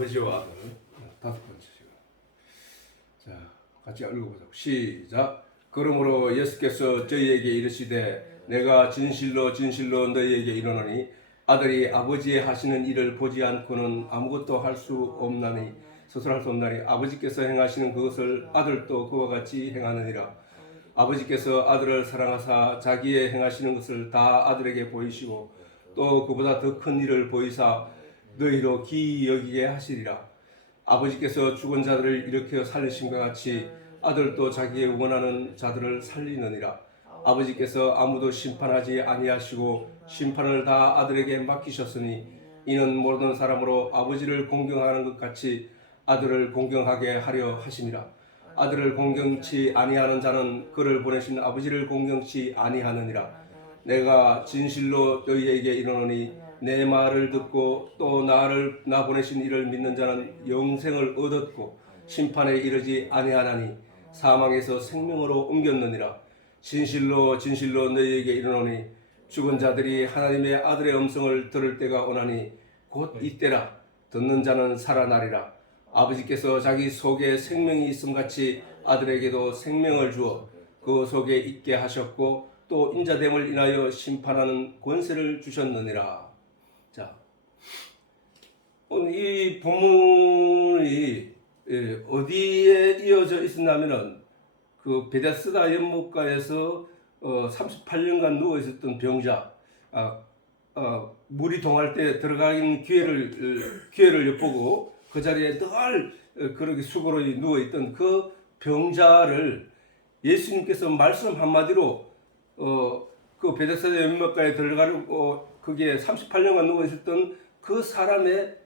아버지와 아들 다섯 번째 시간. 자, 같이 읽어보자고. 시작. 그러므로 예수께서 저희에게 이르시되 내가 진실로 진실로 너희에게 이르노니 아들이 아버지의 하시는 일을 보지 않고는 아무것도 할 수 없나니 스스로 할 수 없나니 아버지께서 행하시는 그것을 아들도 그와 같이 행하느니라. 아버지께서 아들을 사랑하사 자기의 행하시는 것을 다 아들에게 보이시고 또 그보다 더 큰 일을 보이사 너희로 기이 여기게 하시리라. 아버지께서 죽은 자들을 일으켜 살리심과 같이 아들도 자기의 원하는 자들을 살리느니라. 아버지께서 아무도 심판하지 아니하시고 심판을 다 아들에게 맡기셨으니 이는 모든 사람으로 아버지를 공경하는 것 같이 아들을 공경하게 하려 하심이라. 아들을 공경치 아니하는 자는 그를 보내신 아버지를 공경치 아니하느니라. 내가 진실로 너희에게 이르노니 내 말을 듣고 또 나 보내신 이를 믿는 자는 영생을 얻었고 심판에 이르지 아니하나니 사망에서 생명으로 옮겼느니라. 진실로 진실로 너희에게 이르노니 죽은 자들이 하나님의 아들의 음성을 들을 때가 오나니 곧 이때라. 듣는 자는 살아나리라. 아버지께서 자기 속에 생명이 있음같이 아들에게도 생명을 주어 그 속에 있게 하셨고 또 인자됨을 인하여 심판하는 권세를 주셨느니라. 자, 오늘 이 본문이 어디에 이어져 있었냐면은 그 베데스다 연못가에서 38년간 누워 있었던 병자, 물이 동할 때 들어가는 기회를 엿보고 그 자리에 늘 그렇게 수고로 누워 있던 그 병자를 예수님께서 말씀 한마디로 그 베데스다 연못가에 들어가고 그게 38년간 누워 있었던 그 사람의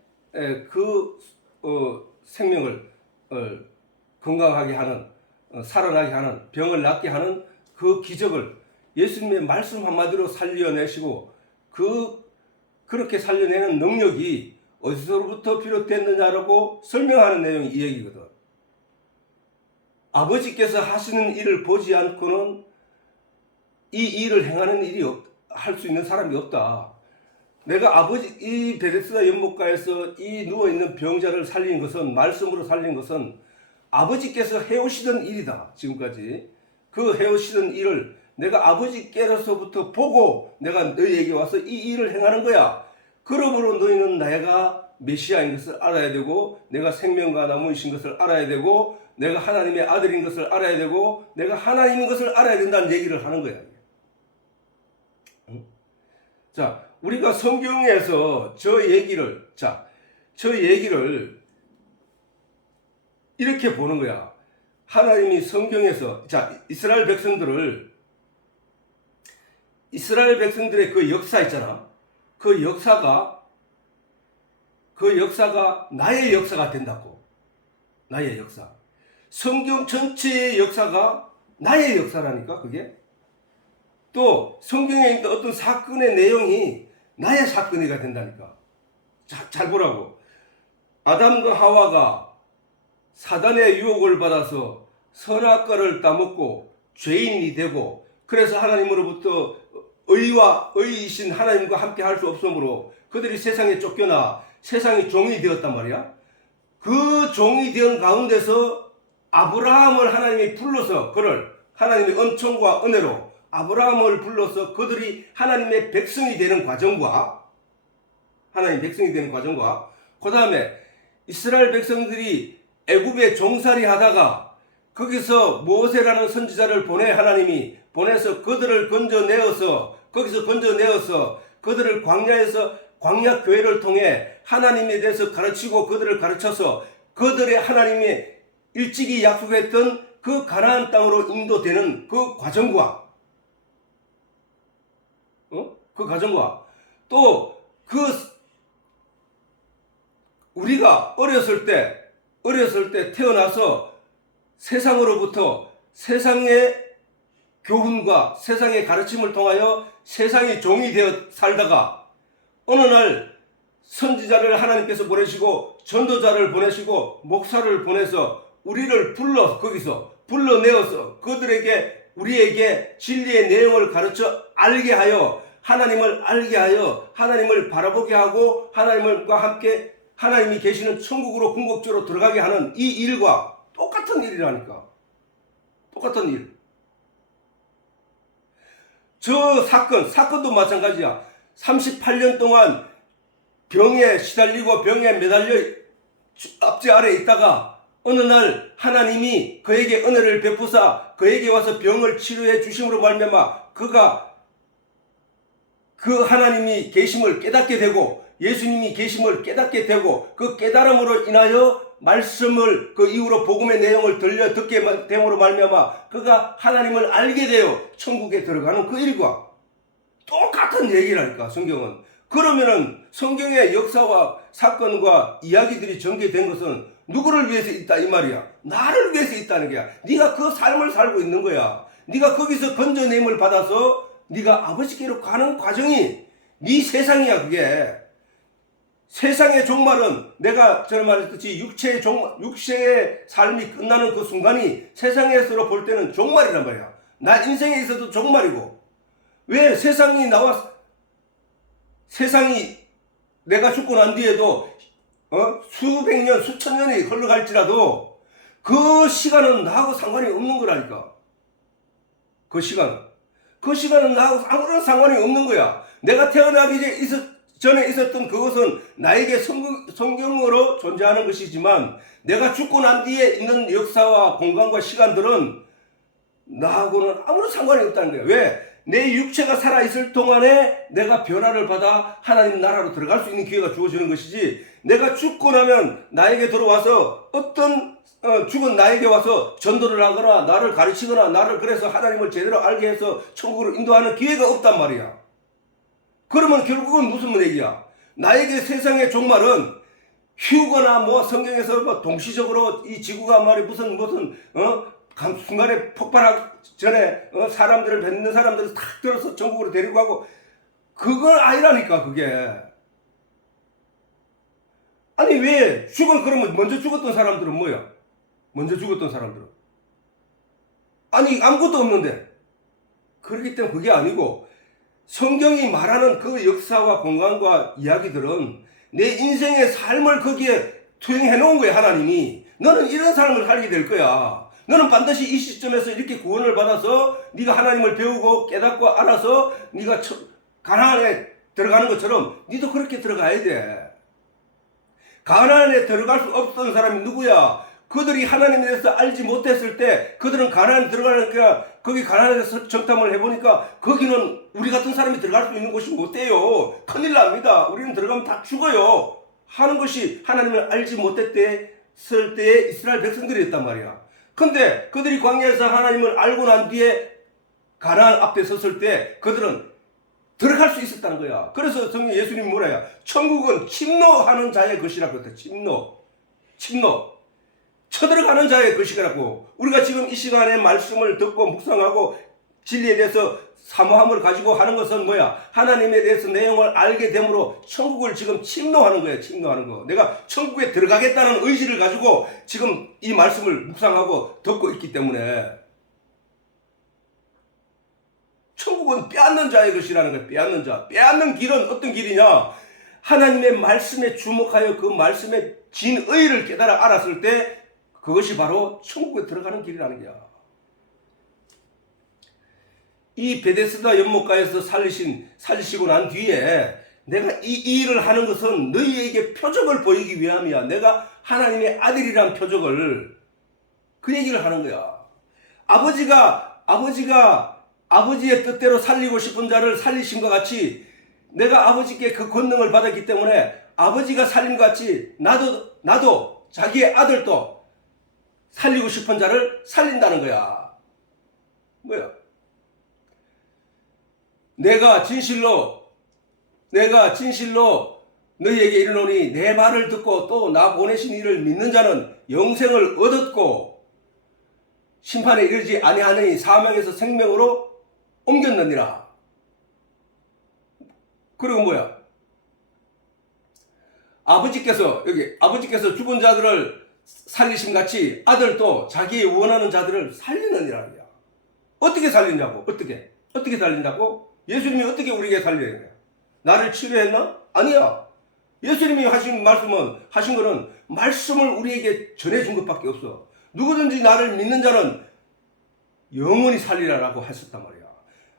생명을 건강하게 하는 살아나게 하는 병을 낫게 하는 그 기적을 예수님의 말씀 한마디로 살려내시고 그렇게 살려내는 능력이 어디서부터 비롯됐느냐라고 설명하는 내용이 이 얘기거든. 아버지께서 하시는 일을 보지 않고는 이 일을 행하는 일이 할 수 있는 사람이 없다. 내가 이 베데스다 연못가에서 이 누워있는 병자를 살린 것은, 말씀으로 살린 것은 아버지께서 해오시던 일이다. 지금까지 그 해오시던 일을 내가 아버지께로서부터 보고 내가 너희에게 와서 이 일을 행하는 거야. 그러므로 너희는 내가 메시아인 것을 알아야 되고 내가 생명과 나무이신 것을 알아야 되고 내가 하나님의 아들인 것을 알아야 되고 내가 하나님인 것을 알아야 된다는 얘기를 하는 거야. 자, 우리가 성경에서 저 얘기를 이렇게 보는 거야. 하나님이 성경에서 이스라엘 백성들의 그 역사 있잖아. 그 역사가 나의 역사가 된다고. 나의 역사. 성경 전체의 역사가 나의 역사라니까, 그게. 또 성경에 있는 어떤 사건의 내용이 나의 사건이가 된다니까. 잘 보라고. 아담과 하와가 사단의 유혹을 받아서 선악과를 따먹고 죄인이 되고 그래서 하나님으로부터 의이신 하나님과 함께 할 수 없으므로 그들이 세상에 쫓겨나 세상의 종이 되었단 말이야. 그 종이 된 가운데서 아브라함을 하나님이 불러서 그를 하나님의 은총과 은혜로 아브라함을 불러서 그들이 하나님의 백성이 되는 과정과 그 다음에 이스라엘 백성들이 애굽에 종살이 하다가 거기서 모세라는 선지자를 하나님이 보내서 그들을 거기서 건져내어서 그들을 광야 교회를 통해 하나님에 대해서 가르치고 그들을 가르쳐서 그들의 하나님이 일찍이 약속했던 그 가나안 땅으로 인도되는 그 과정과 또 우리가 어렸을 때 태어나서 세상으로부터 세상의 교훈과 세상의 가르침을 통하여 세상의 종이 되어 살다가 어느 날 선지자를 하나님께서 보내시고 전도자를 보내시고 목사를 보내서 우리를 거기서 불러내어서 우리에게 진리의 내용을 가르쳐 알게 하여 하나님을 알게 하여 하나님을 바라보게 하고 하나님과 함께 하나님이 계시는 천국으로 궁극적으로 들어가게 하는 이 일과 똑같은 일이라니까. 똑같은 일. 저 사건도 마찬가지야. 38년 동안 병에 시달리고 병에 매달려 압제 아래에 있다가 어느 날 하나님이 그에게 은혜를 베푸사 그에게 와서 병을 치료해 주심으로 말미암아 그가 그 하나님이 계심을 깨닫게 되고 예수님이 계심을 깨닫게 되고 그 깨달음으로 인하여 말씀을 그 이후로 복음의 내용을 듣게 됨으로 말미암아 그가 하나님을 알게 되어 천국에 들어가는 그 일과 똑같은 얘기라니까 성경은. 그러면은 성경의 역사와 사건과 이야기들이 전개된 것은 누구를 위해서 있다 이 말이야. 나를 위해서 있다는 거야. 네가 그 삶을 살고 있는 거야. 네가 거기서 건져냄을 받아서 네가 아버지께로 가는 과정이 네 세상이야. 그게 세상의 종말은 내가 전에 말했듯이 육체의 삶이 끝나는 그 순간이 세상에서 볼 때는 종말이란 말이야. 나 인생에 있어도 종말이고. 왜 세상이 내가 죽고 난 뒤에도 수백 년 수천 년이 흘러갈지라도 그 시간은 나하고 상관이 없는 거라니까. 그 시간은 나하고 아무런 상관이 없는 거야. 내가 태어나기 전에 있었던 그것은 나에게 성경으로 존재하는 것이지만 내가 죽고 난 뒤에 있는 역사와 공간과 시간들은 나하고는 아무런 상관이 없다는 거야. 왜? 내 육체가 살아있을 동안에 내가 변화를 받아 하나님 나라로 들어갈 수 있는 기회가 주어지는 것이지, 내가 죽고 나면 나에게 들어와서 죽은 나에게 와서 전도를 하거나 나를 가르치거나 나를 그래서 하나님을 제대로 알게 해서 천국으로 인도하는 기회가 없단 말이야. 그러면 결국은 무슨 얘기야? 나에게 세상의 종말은 휴거나 성경에서 동시적으로 이 지구가 무슨 순간에 폭발하기 전에 사람들을 뱉는 사람들을 탁 들어서 전국으로 데리고 가고, 그건 아니라니까. 그게 아니 왜 그러면 먼저 죽었던 사람들은 뭐야? 먼저 죽었던 사람들은 아니 아무것도 없는데. 그렇기 때문에 그게 아니고, 성경이 말하는 그 역사와 공간과 이야기들은 내 인생의 삶을 거기에 투영해 놓은 거야. 하나님이 너는 이런 삶을 살게 될 거야. 너는 반드시 이 시점에서 이렇게 구원을 받아서 네가 하나님을 배우고 깨닫고 알아서 네가 가나안에 들어가는 것처럼 네도 그렇게 들어가야 돼. 가나안에 들어갈 수 없던 사람이 누구야? 그들이 하나님에 대해서 알지 못했을 때 그들은 가나안에 들어가니까, 거기 가나안에서 정탐을 해보니까 거기는 우리 같은 사람이 들어갈 수 있는 곳이 못 돼요. 큰일 납니다. 우리는 들어가면 다 죽어요 하는 것이 하나님을 알지 못했을 때의 이스라엘 백성들이었단 말이야. 근데 그들이 광야에서 하나님을 알고 난 뒤에 가나안 앞에 섰을 때 그들은 들어갈 수 있었다는 거야. 그래서 성경 예수님이 뭐라 해요? 천국은 침노하는 자의 것이라고 했대. 침노. 쳐들어가는 자의 것이라고. 우리가 지금 이 시간에 말씀을 듣고 묵상하고 진리에 대해서 사모함을 가지고 하는 것은 뭐야? 하나님에 대해서 내용을 알게 되므로 천국을 지금 침노하는 거예요. 침노하는 거. 내가 천국에 들어가겠다는 의지를 가지고 지금 이 말씀을 묵상하고 듣고 있기 때문에, 천국은 빼앗는 자의 것이라는 거예요. 빼앗는 자. 빼앗는 길은 어떤 길이냐? 하나님의 말씀에 주목하여 그 말씀의 진의를 깨달아 알았을 때 그것이 바로 천국에 들어가는 길이라는 거야. 이 베데스다 연못가에서 살리시고 난 뒤에 내가 이 일을 하는 것은 너희에게 표적을 보이기 위함이야. 내가 하나님의 아들이란 표적을, 그 얘기를 하는 거야. 아버지가 아버지의 뜻대로 살리고 싶은 자를 살리신 것 같이, 내가 아버지께 그 권능을 받았기 때문에 아버지가 살린 것 같이 나도 자기의 아들도 살리고 싶은 자를 살린다는 거야. 뭐야? 내가 진실로 너희에게 이르노니 내 말을 듣고 또 나 보내신 이를 믿는 자는 영생을 얻었고 심판에 이르지 아니하느니 사망에서 생명으로 옮겼느니라. 그리고 뭐야? 아버지께서 죽은 자들을 살리심 같이 아들도 자기 원하는 자들을 살리느니라. 어떻게 살린다고? 어떻게 살린다고? 예수님이 어떻게 우리에게 살려야 돼? 나를 치료했나? 아니야. 예수님이 하신 거는 말씀을 우리에게 전해준 것밖에 없어. 누구든지 나를 믿는 자는 영원히 살리라라고 하셨단 말이야.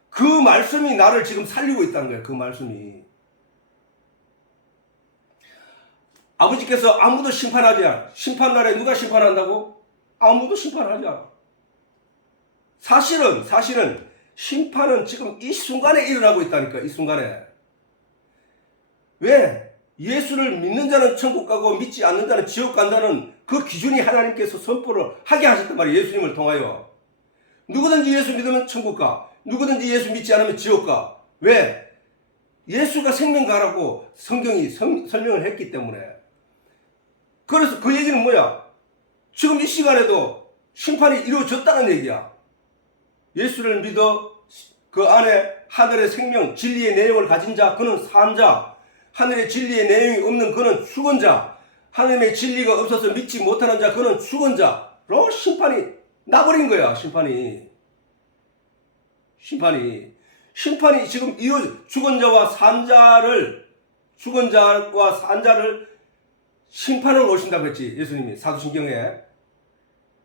그 말씀이 나를 지금 살리고 있다는 거야. 그 말씀이. 아버지께서 아무도 심판하지 않아. 심판날에 누가 심판한다고? 아무도 심판하지 않아. 사실은 심판은 지금 이 순간에 일어나고 있다니까. 이 순간에. 왜? 예수를 믿는 자는 천국 가고 믿지 않는 자는 지옥 간다는 그 기준이 하나님께서 선포를 하게 하셨단 말이에요. 예수님을 통하여. 누구든지 예수 믿으면 천국 가. 누구든지 예수 믿지 않으면 지옥 가. 왜? 예수가 생명가라고 성경이 설명을 했기 때문에. 그래서 그 얘기는 뭐야? 지금 이 시간에도 심판이 이루어졌다는 얘기야. 예수를 믿어 그 안에 하늘의 생명, 진리의 내용을 가진 자, 그는 산 자. 하늘의 진리의 내용이 없는 그는 죽은 자. 하나님의 진리가 없어서 믿지 못하는 자, 그는 죽은 자로 심판이 나버린 거야. 심판이 지금 죽은 자와 산 자를 심판을 오신다고 했지. 예수님이 사도신경에.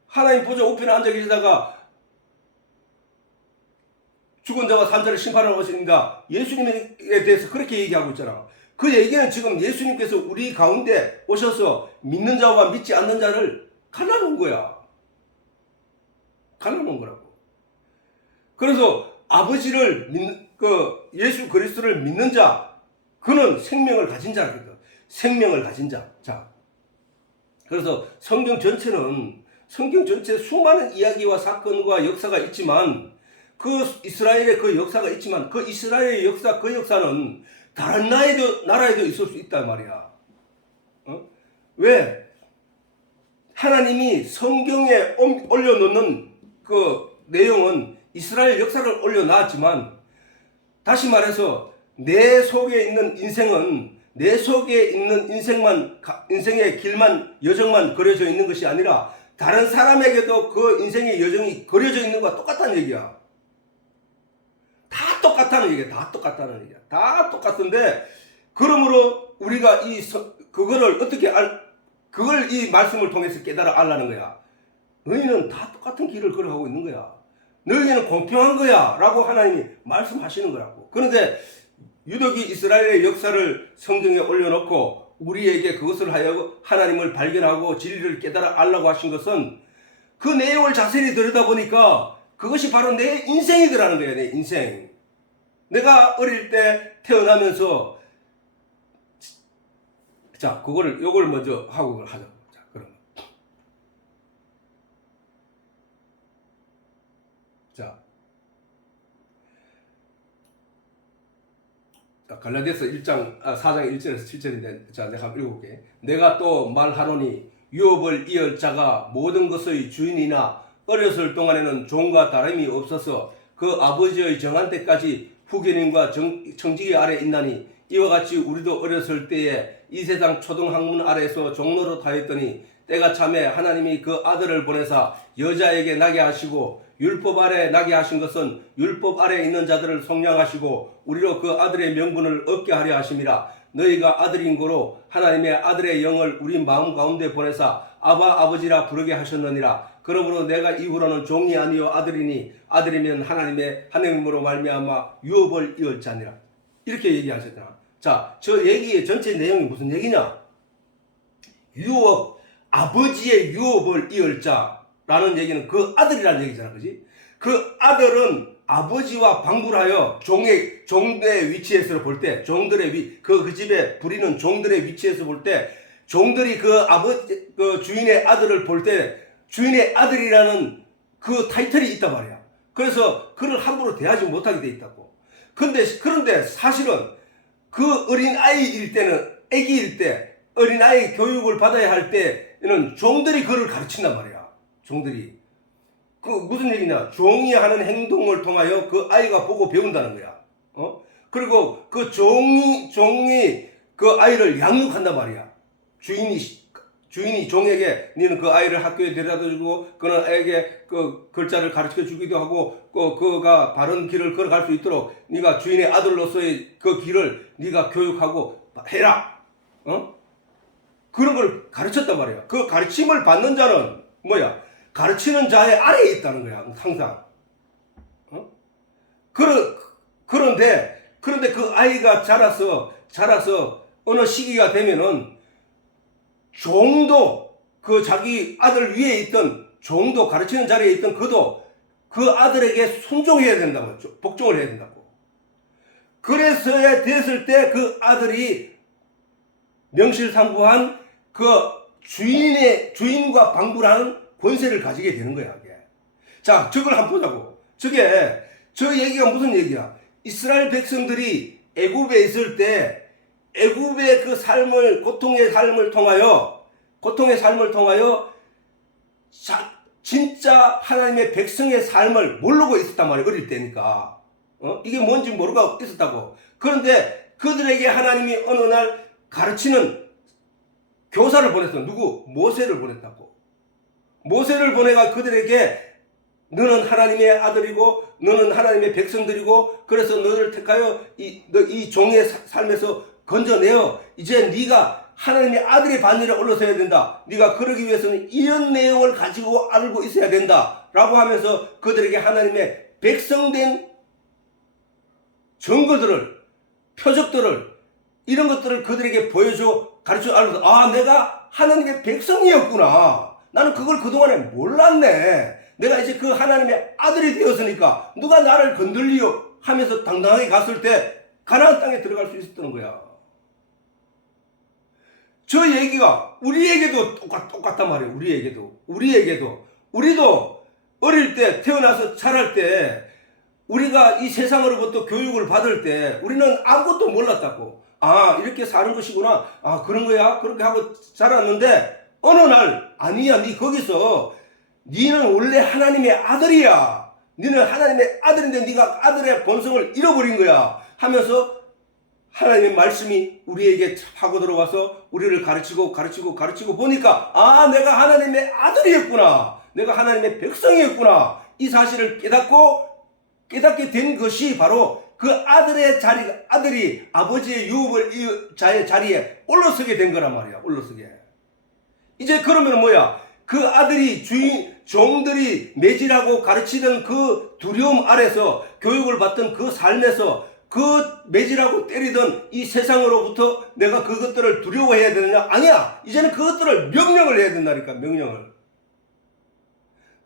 하나님 보좌 우편에 앉아 계시다가 죽은 자와 산 자를 심판을 오시니까 예수님에 대해서 그렇게 얘기하고 있잖아. 그 얘기는 지금 예수님께서 우리 가운데 오셔서 믿는 자와 믿지 않는 자를 갈라놓은 거야. 갈라놓은 거라고. 그래서 예수 그리스도를 믿는 자, 그는 생명을 가진 자거든. 생명을 가진 자. 자. 그래서 성경 전체 수많은 이야기와 사건과 역사가 있지만, 그 이스라엘의 그 역사가 있지만, 그 이스라엘의 역사, 그 역사는 다른 나라에도 있을 수 있단 말이야. 왜? 하나님이 성경에 올려놓는 그 내용은 이스라엘 역사를 올려놨지만, 다시 말해서 내 속에 있는 인생의 길만, 여정만 그려져 있는 것이 아니라 다른 사람에게도 그 인생의 여정이 그려져 있는 것과 똑같다는 얘기야. 다 똑같다는 얘기야. 다 똑같은데, 그러므로 우리가 그걸 이 말씀을 통해서 깨달아 알라는 거야. 너희는 다 똑같은 길을 걸어가고 있는 거야. 너희는 공평한 거야. 라고 하나님이 말씀하시는 거라고. 그런데 유독이 이스라엘의 역사를 성경에 올려놓고 우리에게 그것을 하여 하나님을 발견하고 진리를 깨달아 알라고 하신 것은, 그 내용을 자세히 들여다보니까 그것이 바로 내 인생이더라는 거야. 내 인생. 내가 어릴 때 태어나면서, 자, 요걸 먼저 하고 하자고. 자, 그러면. 자, 갈라디아서 4장 1절에서 7절인데, 자, 내가 한번 읽어볼게. 내가 또 말하노니 유업을 이을 자가 모든 것의 주인이나 어렸을 동안에는 종과 다름이 없어서 그 아버지의 정한 때까지 후견인과 청지기 아래 있나니, 이와 같이 우리도 어렸을 때에 이 세상 초등학문 아래에서 종로로 타였더니 때가 참에 하나님이 그 아들을 보내사 여자에게 나게 하시고, 율법 아래 나게 하신 것은 율법 아래 있는 자들을 속량하시고 우리로 그 아들의 명분을 얻게 하려 하심이라. 너희가 아들인 고로 하나님의 아들의 영을 우리 마음 가운데 보내사 아바 아버지라 부르게 하셨느니라. 그러므로 내가 이후로는 종이 아니요 아들이니, 아들이면 하나님의 하나님으로 말미암아 유업을 이을 자니라. 이렇게 얘기하셨잖아. 자, 저 얘기의 전체 내용이 무슨 얘기냐? 유업, 아버지의 유업을 이을 자라는 얘기는 그 아들이라는 얘기잖아. 그지? 그 아들은 아버지와 방불하여 종들의 위치에서 볼 때, 그 집에 부리는 종들의 위치에서 볼 때, 종들이 그 주인의 아들을 볼 때, 주인의 아들이라는 그 타이틀이 있단 말이야. 그래서 그를 함부로 대하지 못하게 돼 있다고. 그런데 사실은 그 아기일 때, 어린아이 교육을 받아야 할 때는 종들이 그를 가르친단 말이야. 종들이. 그 무슨 얘기냐? 종이 하는 행동을 통하여 그 아이가 보고 배운다는 거야. 그리고 그 종이 그 아이를 양육한단 말이야. 주인이 종에게 너는 그 아이를 학교에 데려다 주고 그는 아이에게 그 글자를 가르쳐 주기도 하고 그가 바른 길을 걸어갈 수 있도록 네가 주인의 아들로서의 그 길을 네가 교육하고 해라. 그런 걸 가르쳤단 말이야. 그 가르침을 받는 자는 뭐야? 가르치는 자의 아래에 있다는 거야. 항상. 그런데 그 아이가 자라서 어느 시기가 되면은 종도, 그 자기 아들 위에 있던 종도, 가르치는 자리에 있던 그도 그 아들에게 순종해야 된다고, 복종을 해야 된다고. 그래서 됐을 때 그 아들이 명실상부한 그 주인과 방불하는 권세를 가지게 되는 거야, 이게. 자, 저걸 한번 보자고. 저 얘기가 무슨 얘기야? 이스라엘 백성들이 애굽에 있을 때 애굽의 그 삶을, 고통의 삶을 통하여 진짜 하나님의 백성의 삶을 모르고 있었단 말이에요. 어릴 때니까. 이게 뭔지 모르고 있었다고. 그런데 그들에게 하나님이 어느 날 가르치는 교사를 보냈어. 누구? 모세를 보냈다고. 모세를 보내가 그들에게 너는 하나님의 아들이고 너는 하나님의 백성들이고 그래서 너를 택하여 이 종의 삶에서 건져내어 이제 네가 하나님의 아들의 반열에 올라서야 된다. 네가 그러기 위해서는 이런 내용을 가지고 알고 있어야 된다. 라고 하면서 그들에게 하나님의 백성된 증거들을, 표적들을, 이런 것들을 그들에게 가르쳐 알려서, 아, 내가 하나님의 백성이었구나. 나는 그걸 그동안에 몰랐네. 내가 이제 그 하나님의 아들이 되었으니까 누가 나를 건들리요 하면서 당당하게 갔을 때 가나안 땅에 들어갈 수 있었던 거야. 저 얘기가 우리에게도 똑같단 말이에요. 우리도 어릴 때, 태어나서 자랄 때, 우리가 이 세상으로부터 교육을 받을 때 우리는 아무것도 몰랐다고. 아, 이렇게 사는 것이구나. 아, 그런 거야. 그렇게 하고 자랐는데 어느 날, 아니야, 네 거기서 니는 원래 하나님의 아들이야. 니는 하나님의 아들인데 네가 아들의 본성을 잃어버린 거야 하면서 하나님의 말씀이 우리에게 하고 들어와서 우리를 가르치고 보니까, 아, 내가 하나님의 아들이었구나. 내가 하나님의 백성이었구나. 이 사실을 깨닫게 된 것이 바로 그 아들이 아버지의 유업자의 자리에 올라서게 된 거란 말이야. 올라서게. 이제 그러면 뭐야? 그 아들이 종들이 매질하고 가르치던 그 두려움 아래서 교육을 받던 그 삶에서 그 매질하고 때리던 이 세상으로부터 내가 그것들을 두려워해야 되느냐? 아니야. 이제는 그것들을 명령을 해야 된다니까. 명령을.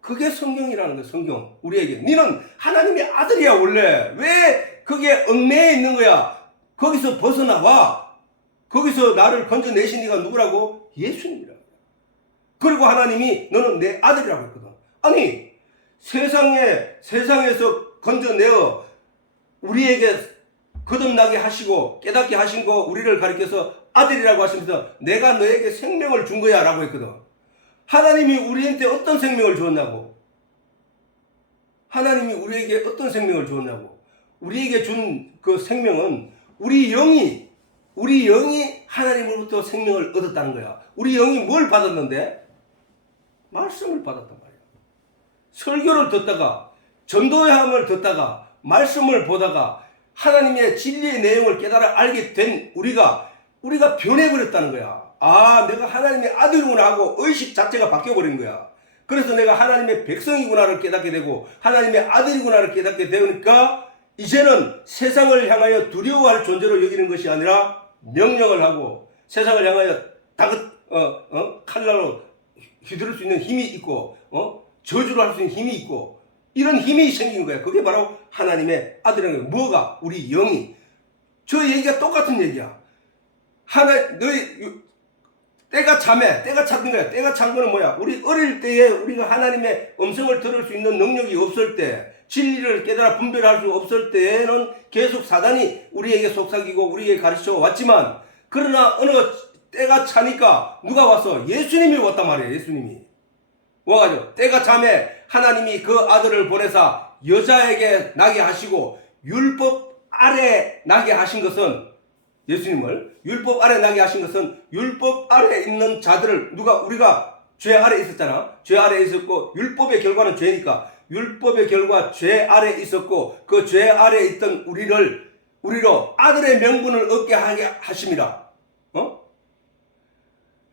그게 성경이라는 거야. 성경. 우리에게. 너는 하나님의 아들이야 원래. 왜 그게 얽매여 있는 거야? 거기서 벗어나와. 거기서 나를 건져내신 이가 누구라고? 예수님이라고. 그리고 하나님이 너는 내 아들이라고 했거든. 아니, 세상에서 건져내어 우리에게 거듭나게 하시고 깨닫게 하신 거 우리를 가리켜서 아들이라고 하시면서 내가 너에게 생명을 준 거야 라고 했거든. 하나님이 우리한테 어떤 생명을 주었냐고. 하나님이 우리에게 어떤 생명을 주었냐고. 우리에게 준 그 생명은 우리 영이 하나님으로부터 생명을 얻었다는 거야. 우리 영이 뭘 받았는데? 말씀을 받았단 말이야. 설교를 듣다가, 전도함을 듣다가, 말씀을 보다가 하나님의 진리의 내용을 깨달아 알게 된 우리가 변해버렸다는 거야. 아, 내가 하나님의 아들이구나 하고 의식 자체가 바뀌어버린 거야. 그래서 내가 하나님의 백성이구나를 깨닫게 되고 하나님의 아들이구나를 깨닫게 되니까 이제는 세상을 향하여 두려워할 존재로 여기는 것이 아니라 명령을 하고 세상을 향하여 칼날로 휘두를 수 있는 힘이 있고 저주를 할 수 있는 힘이 있고 이런 힘이 생긴 거야. 그게 바로 하나님의 아들이라는 거야. 뭐가? 우리 영이. 저 얘기가 똑같은 얘기야. 때가 찾는 거야. 때가 찬 거는 뭐야? 우리 어릴 때에 우리가 하나님의 음성을 들을 수 있는 능력이 없을 때, 진리를 깨달아 분별할 수 없을 때에는 계속 사단이 우리에게 속삭이고 우리에게 가르쳐 왔지만, 그러나 어느 때가 차니까 누가 왔어? 예수님이 왔단 말이에요. 예수님이 와가지고 때가 참에 하나님이 그 아들을 보내사 여자에게 나게 하시고 율법 아래 나게 하신 것은, 예수님을 율법 아래 나게 하신 것은 율법 아래 있는 자들을 우리가 죄 아래 있었잖아. 죄 아래 있었고 율법의 결과는 죄니까 율법의 결과 죄 아래 있었고 그 죄 아래 있던 우리로 아들의 명분을 얻게 하게 하심이라.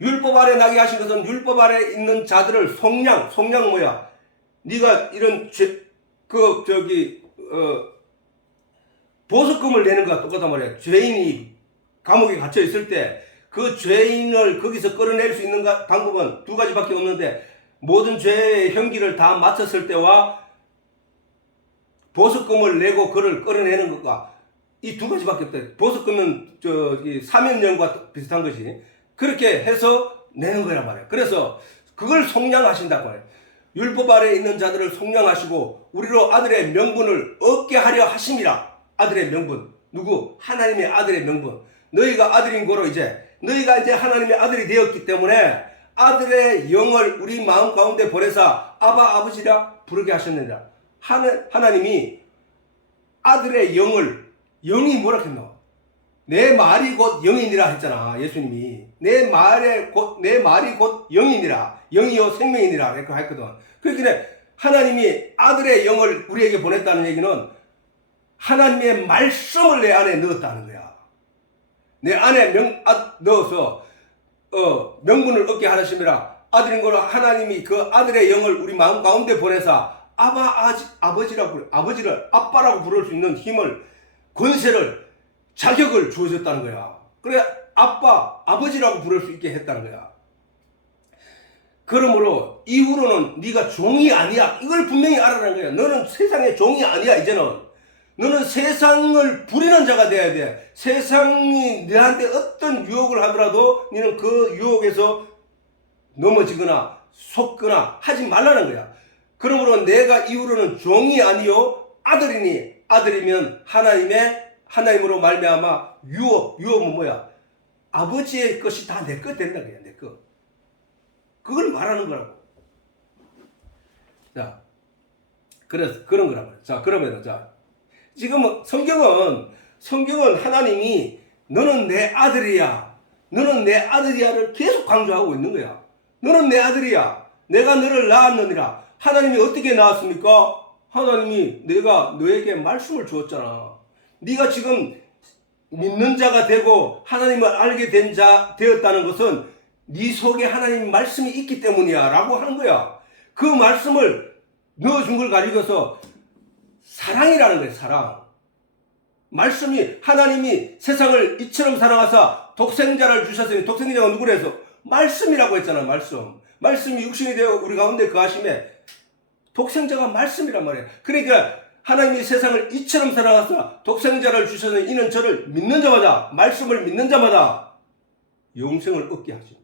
율법 아래 나게 하신 것은 율법 아래 있는 자들을 속량 뭐야? 네가 이런 보석금을 내는 거와 똑같단 말이야. 죄인이 감옥에 갇혀 있을 때 그 죄인을 거기서 끌어낼 수 있는 방법은 두 가지밖에 없는데, 모든 죄의 형기를 다 마쳤을 때와 보석금을 내고 그를 끌어내는 것과 이 두 가지밖에 없다. 보석금은 사면령과 비슷한 것이 그렇게 해서 내는 거란 말이야. 그래서 그걸 속량하신다고 해요. 율법 아래에 있는 자들을 속량하시고 우리로 아들의 명분을 얻게 하려 하심이라. 아들의 명분. 누구? 하나님의 아들의 명분. 너희가 아들인 거로 너희가 이제 하나님의 아들이 되었기 때문에 아들의 영을 우리 마음 가운데 보내사 아바 아버지라 부르게 하셨느니라. 하나님이 아들의 영이 뭐라 했노? 내 말이 곧 영이니라 했잖아. 예수님이 내 말이 곧 영이니라. 영이요 생명이니라 이렇게 했거든. 그러니까 하나님이 아들의 영을 우리에게 보냈다는 얘기는 하나님의 말씀을 내 안에 넣었다는 거야. 내 안에 넣어서 명분을 얻게 하심이라. 아들인 거로 하나님이 그 아들의 영을 우리 마음 가운데 보내사 아버지를 아빠라고 부를 수 있는 힘을, 권세를, 자격을 주어졌다는 거야. 그래 아버지라고 부를 수 있게 했다는 거야. 그러므로 이후로는 네가 종이 아니야. 이걸 분명히 알아라는 거야. 너는 세상의 종이 아니야. 이제는 너는 세상을 부리는 자가 돼야 돼. 세상이 너한테 어떤 유혹을 하더라도 너는 그 유혹에서 넘어지거나 속거나 하지 말라는 거야. 그러므로 내가 이후로는 종이 아니요 아들이니, 아들이면 하나님으로 말미암아 유업은 뭐야? 아버지의 것이 다 내 것 된다 그야. 내 것. 그걸 말하는 거라고. 자, 그래서 그런 거란 말이야. 자, 그러면 지금 성경은 하나님이 너는 내 아들이야, 너는 내 아들이야를 계속 강조하고 있는 거야. 너는 내 아들이야. 내가 너를 낳았느니라. 하나님이 어떻게 낳았습니까? 하나님이 내가 너에게 말씀을 주었잖아. 네가 지금 믿는 자가 되고 하나님을 알게 된 자 되었다는 것은 네 속에 하나님 말씀이 있기 때문이야 라고 하는 거야. 그 말씀을 넣어준 걸 가지고서 사랑이라는 거예요. 사랑. 말씀이, 하나님이 세상을 이처럼 사랑하사 독생자를 주셨으니, 독생자가 누구래서? 말씀이라고 했잖아. 말씀이 육신이 되어 우리 가운데 거하심에 독생자가 말씀이란 말이에요. 그러니까 하나님이 세상을 이처럼 사랑하사 독생자를 주셨으니 이는 저를 믿는 자마다, 말씀을 믿는 자마다 영생을 얻게 하십니다.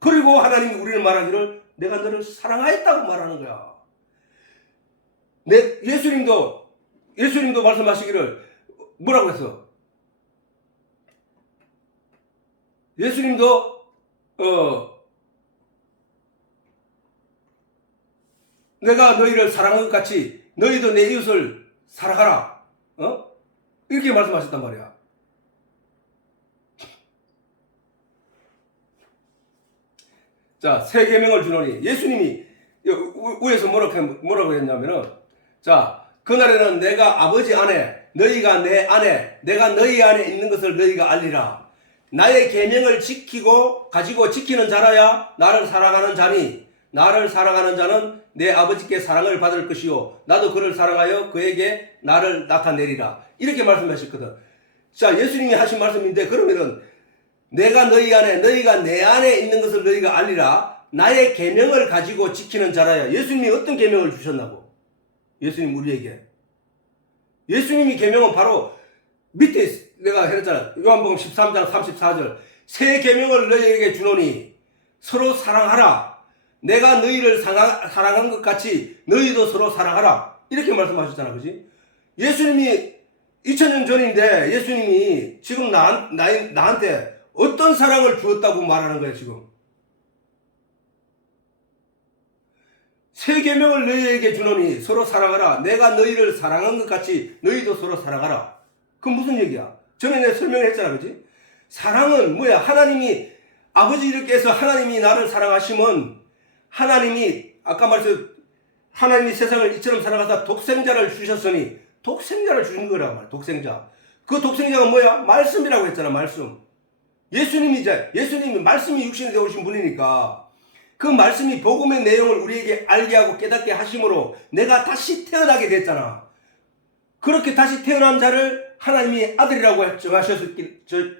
그리고 하나님이 우리를 말하기를 내가 너를 사랑하였다고 말하는 거야. 예수님도 말씀하시기를 뭐라고 했어? 예수님도 내가 너희를 사랑한 것 같이 너희도 내 이웃을 사랑하라. 이렇게 말씀하셨단 말이야. 자, 새 계명을 주노니, 예수님이 위에서 뭐라고 했냐면은, 자, 그날에는 내가 아버지 안에, 너희가 내 안에, 내가 너희 안에 있는 것을 너희가 알리라. 나의 계명을 가지고 지키는 자라야 나를 사랑하는 자니, 나를 사랑하는 자는 내 아버지께 사랑을 받을 것이요 나도 그를 사랑하여 그에게 나를 나타내리라. 이렇게 말씀하셨거든. 자, 예수님이 하신 말씀인데, 그러면은 내가 너희 안에, 너희가 내 안에 있는 것을 너희가 알리라. 나의 계명을 가지고 지키는 자라야. 예수님이 어떤 계명을 주셨나고? 예수님 우리에게. 예수님이 계명은 바로 밑에 내가 했잖아. 요한복음 13장 34절. 새 계명을 너희에게 주노니 서로 사랑하라. 내가 너희를 사랑한 것 같이 너희도 서로 사랑하라. 이렇게 말씀하셨잖아. 그지? 예수님이 2000년 전인데 예수님이 지금 나한테 어떤 사랑을 주었다고 말하는 거야 지금? 새 계명을 너희에게 주노니 서로 사랑하라. 내가 너희를 사랑한 것 같이 너희도 서로 사랑하라. 그건 무슨 얘기야? 전에 내가 설명했잖아. 그지? 사랑은 뭐야? 하나님이 아버지께서 하나님이 나를 사랑하시면 하나님이 아까 말했듯 하나님이 세상을 이처럼 사랑하사 독생자를 주셨으니 독생자를 주신 거란 말이야. 독생자. 그 독생자가 뭐야? 말씀이라고 했잖아. 말씀. 예수님이 말씀이 육신이 되어 오신 분이니까 그 말씀이 복음의 내용을 우리에게 알게 하고 깨닫게 하심으로 내가 다시 태어나게 됐잖아. 그렇게 다시 태어난 자를 하나님이 아들이라고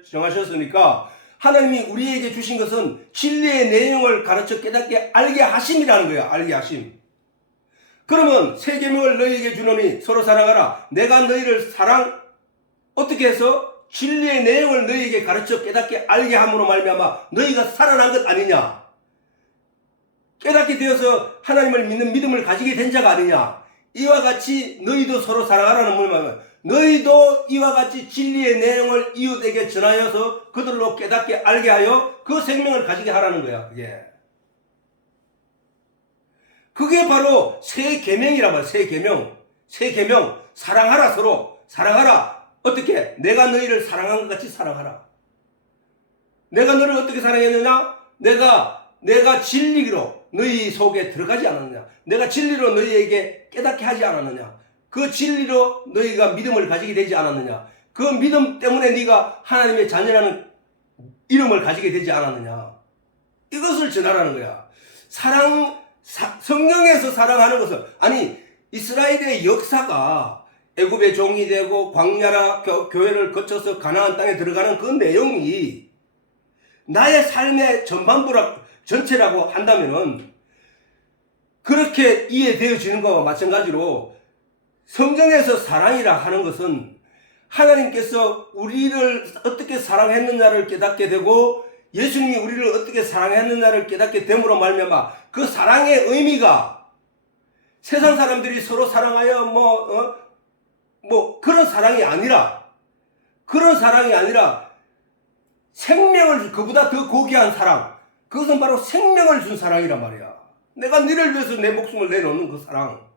정하셨으니까 하나님이 우리에게 주신 것은 진리의 내용을 가르쳐 깨닫게 알게 하심이라는 거야. 알게 하심. 그러면 새 계명을 너희에게 주노니 서로 사랑하라. 내가 너희를 어떻게 해서 진리의 내용을 너희에게 가르쳐 깨닫게 알게 함으로 말미암아 너희가 살아난 것 아니냐. 깨닫게 되어서 하나님을 믿는 믿음을 가지게 된 자가 아니냐. 이와 같이 너희도 서로 사랑하라는 말이면 너희도 이와 같이 진리의 내용을 이웃에게 전하여서 그들로 깨닫게 알게 하여 그 생명을 가지게 하라는 거야. 그게 바로 새 계명이란 말이야. 새 계명. 사랑하라. 서로 사랑하라. 어떻게? 내가 너희를 사랑한 것 같이 사랑하라. 내가 너를 어떻게 사랑했느냐? 내가 진리로 너희 속에 들어가지 않았느냐? 내가 진리로 너희에게 깨닫게 하지 않았느냐? 그 진리로 너희가 믿음을 가지게 되지 않았느냐? 그 믿음 때문에 네가 하나님의 자녀라는 이름을 가지게 되지 않았느냐? 이것을 전하라는 거야. 성경에서 사랑하는 것은, 아니 이스라엘의 역사가 애굽의 종이 되고 광야라 교회를 거쳐서 가나안 땅에 들어가는 그 내용이 나의 삶의 전체라고 한다면은 그렇게 이해되어지는 것과 마찬가지로 성경에서 사랑이라 하는 것은 하나님께서 우리를 어떻게 사랑했느냐를 깨닫게 되고 예수님이 우리를 어떻게 사랑했느냐를 깨닫게 됨으로 말미암아 그 사랑의 의미가 세상 사람들이 서로 사랑하여 그런 사랑이 아니라 생명을 그보다 더 고귀한 사랑, 그것은 바로 생명을 준 사랑이란 말이야. 내가 너를 위해서 내 목숨을 내놓는 그 사랑.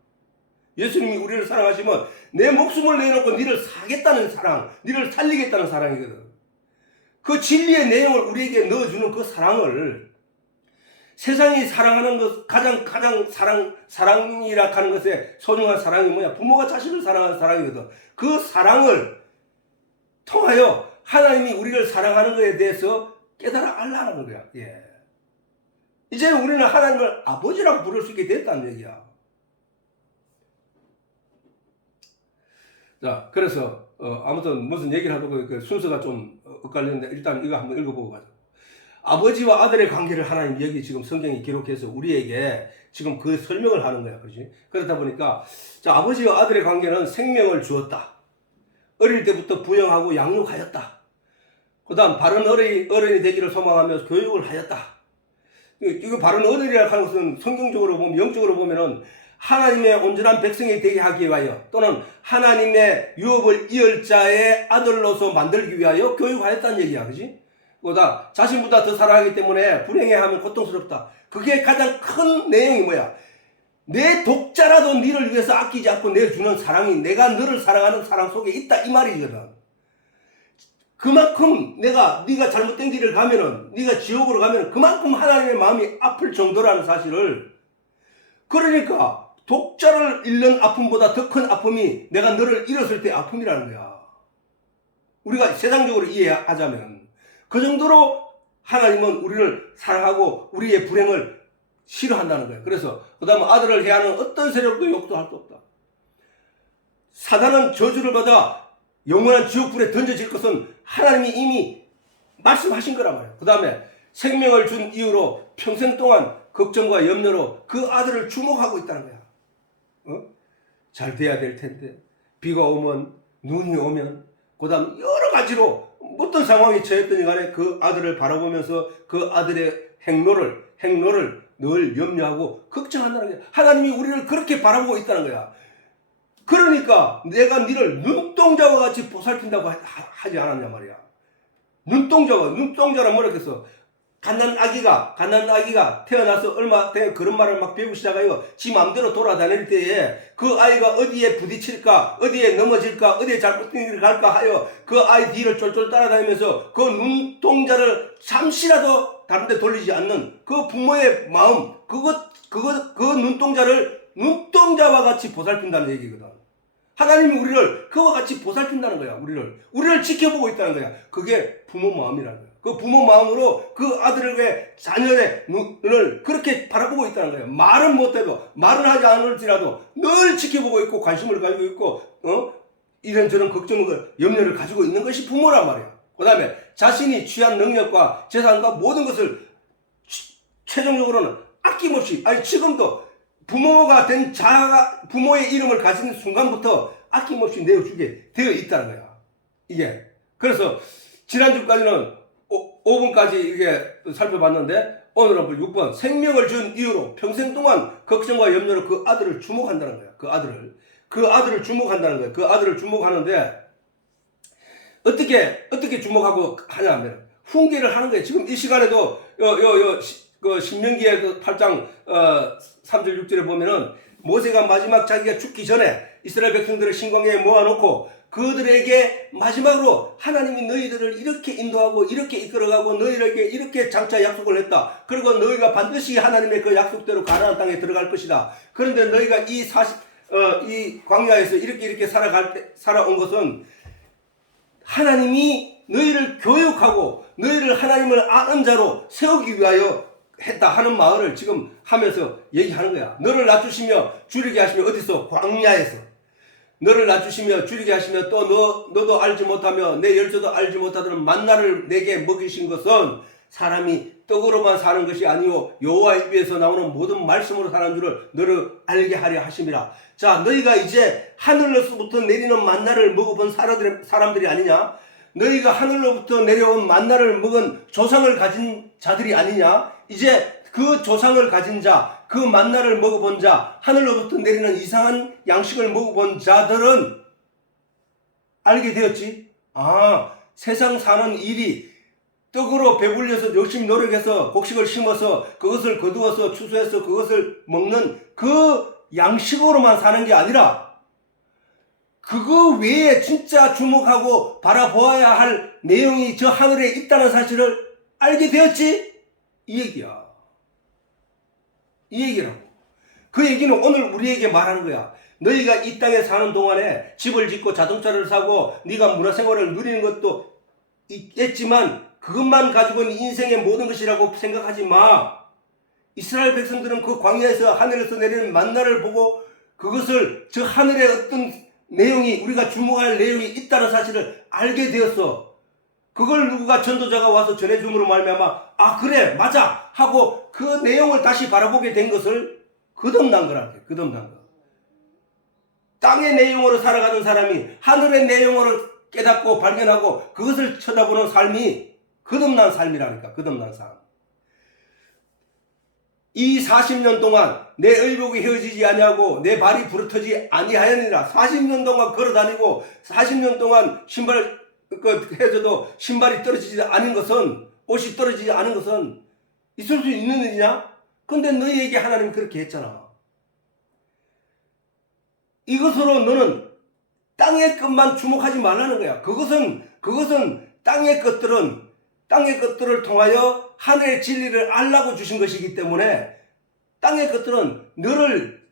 예수님이 우리를 사랑하시면 내 목숨을 내놓고 너를 사겠다는 사랑, 너를 살리겠다는 사랑이거든. 그 진리의 내용을 우리에게 넣어주는 그 사랑을 세상이 사랑하는 것, 가장 사랑이라 하는 것에 소중한 사랑이 뭐야? 부모가 자식을 사랑하는 사랑이거든. 그 사랑을 통하여 하나님이 우리를 사랑하는 것에 대해서 깨달아 알라는 거야. 이제 우리는 하나님을 아버지라고 부를 수 있게 됐다는 얘기야. 자, 그래서 아무튼 무슨 얘기를 하고 그 순서가 좀 엇갈리는데 일단 이거 한번 읽어보고 가자. 아버지와 아들의 관계를 하나님 여기 지금 성경이 기록해서 우리에게 지금 그 설명을 하는 거야. 그렇지? 그렇다 보니까 자, 아버지와 아들의 관계는 생명을 주었다. 어릴 때부터 부양하고 양육하였다. 그 다음 바른 어른이 되기를 소망하며 교육을 하였다. 이거 바른 어른이라고 하는 것은 성경적으로 보면, 영적으로 보면은 하나님의 온전한 백성이 되게 하기 위하여 또는 하나님의 유업을 이을 자의 아들로서 만들기 위하여 교육하였다는 얘기야. 그지? 그다 자신보다 더 사랑하기 때문에 불행해하면 고통스럽다. 그게 가장 큰 내용이 뭐야? 내 독자라도 너를 위해서 아끼지 않고 내주는 사랑이 내가 너를 사랑하는 사랑 속에 있다 이 말이거든. 그만큼 네가 잘못된 길을 가면은, 네가 지옥으로 가면은 그만큼 하나님의 마음이 아플 정도라는 사실을, 그러니까 독자를 잃는 아픔보다 더 큰 아픔이 내가 너를 잃었을 때 아픔이라는 거야. 우리가 세상적으로 이해하자면 그 정도로 하나님은 우리를 사랑하고 우리의 불행을 싫어한다는 거예요. 그래서 그 다음에 아들을 해하는 어떤 세력도 욕도할 수 없다. 사단은 저주를 받아 영원한 지옥불에 던져질 것은 하나님이 이미 말씀하신 거란 말이에요. 그 다음에 생명을 준 이유로 평생 동안 걱정과 염려로 그 아들을 주목하고 있다는 거야. 잘 돼야 될 텐데, 비가 오면, 눈이 오면, 그 다음 여러 가지로 어떤 상황에 처했더니 간에 그 아들을 바라보면서 그 아들의 행로를 늘 염려하고 걱정한다는 거야. 하나님이 우리를 그렇게 바라보고 있다는 거야. 그러니까 내가 너를 눈동자와 같이 보살핀다고 하지 않았냐 말이야. 눈동자란 뭐라 그랬어? 갓난 아기가 태어나서 얼마 되면 그런 말을 막 배우기 시작해요. 지 마음대로 돌아다닐 때에 그 아이가 어디에 부딪힐까, 어디에 넘어질까, 어디에 잘못된 길을 갈까 하여 그 아이 뒤를 쫄쫄 따라다니면서 그 눈동자를 잠시라도 다른 데 돌리지 않는 그 부모의 마음, 그 눈동자를 눈동자와 같이 보살핀다는 얘기거든. 하나님이 우리를 그와 같이 보살핀다는 거야. 우리를 지켜보고 있다는 거야. 그게 부모 마음이라는 거야. 그 부모 마음으로 그 아들에게 자녀의 눈을 그렇게 바라보고 있다는 거예요. 말은 못해도, 말은 하지 않을지라도 늘 지켜보고 있고 관심을 가지고 있고 이런저런 걱정을, 염려를 가지고 있는 것이 부모란 말이에요. 그 다음에 자신이 취한 능력과 재산과 모든 것을 최종적으로는 아낌없이, 아니 지금도 부모가 된 자가 부모의 이름을 가진 순간부터 아낌없이 내어주게 되어 있다는 거야. 이게. 그래서 지난주까지는 5분까지 이게 살펴봤는데 오늘은 6번 생명을 준 이유로 평생 동안 걱정과 염려로 그 아들을 주목한다는 거야. 그 아들을 주목한다는 거야. 그 아들을 주목하는데 어떻게 주목하고 하냐 하면 훈계를 하는 거예요. 지금 이 시간에도 그 신명기의 8장 3절 6절에 보면은 모세가 마지막 자기가 죽기 전에 이스라엘 백성들을 신광야에 모아놓고 그들에게 마지막으로 하나님이 너희들을 이렇게 인도하고 이렇게 이끌어가고 너희에게 이렇게 장차 약속을 했다. 그리고 너희가 반드시 하나님의 그 약속대로 가나안 땅에 들어갈 것이다. 그런데 너희가 이 광야에서 이렇게 살아온 것은 하나님이 너희를 교육하고 너희를 하나님을 아는 자로 세우기 위하여 했다 하는 말을 지금 하면서 얘기하는 거야. 너를 낮추시며 줄이게 하시며 어디서? 광야에서. 너를 낮추시며 줄이게 하시며 또 너도 알지 못하며 내 열조도 알지 못하던 만나를 내게 먹이신 것은 사람이 떡으로만 사는 것이 아니요 여호와 입에서 나오는 모든 말씀으로 사는 줄을 너를 알게 하려 하심이라. 자, 너희가 이제 하늘로부터 내리는 만나를 먹어본 사람들이 아니냐? 너희가 하늘로부터 내려온 만나를 먹은 조상을 가진 자들이 아니냐? 이제 그 조상을 가진 자, 그 만나를 먹어본 자, 하늘로부터 내리는 이상한 양식을 먹어본 자들은 알게 되었지. 아, 세상 사는 일이 떡으로 배불려서 열심히 노력해서 곡식을 심어서 그것을 거두어서 추수해서 그것을 먹는 그 양식으로만 사는 게 아니라 그거 외에 진짜 주목하고 바라보아야 할 내용이 저 하늘에 있다는 사실을 알게 되었지? 이 얘기야. 이 얘기라고. 그 얘기는 오늘 우리에게 말하는 거야. 너희가 이 땅에 사는 동안에 집을 짓고 자동차를 사고 네가 문화생활을 누리는 것도 있겠지만 그것만 가지고는 인생의 모든 것이라고 생각하지 마. 이스라엘 백성들은 그 광야에서 하늘에서 내리는 만나를 보고 그것을 저 하늘에 어떤 내용이 우리가 주목할 내용이 있다는 사실을 알게 되었어. 그걸 누구가 전도자가 와서 전해줌으로 말미암아 아 그래 맞아 하고 그 내용을 다시 바라보게 된 것을 거듭난 거라고. 거듭난 거. 땅의 내용으로 살아가는 사람이 하늘의 내용으로 깨닫고 발견하고 그것을 쳐다보는 삶이 거듭난 삶이라니까. 거듭난 삶. 이 40년 동안 내 의복이 헤어지지 아니하고 내 발이 부르터지 아니하였느니라. 40년 동안 걸어다니고 40년 동안 신발 헤어져도 신발이 떨어지지 않은 것은, 옷이 떨어지지 않은 것은 있을 수 있는 일이냐? 근데 너희에게 하나님이 그렇게 했잖아. 이것으로 너는 땅의 것만 주목하지 말라는 거야. 그것은 땅의 것들을 통하여 하늘의 진리를 알라고 주신 것이기 때문에 땅의 것들은 너를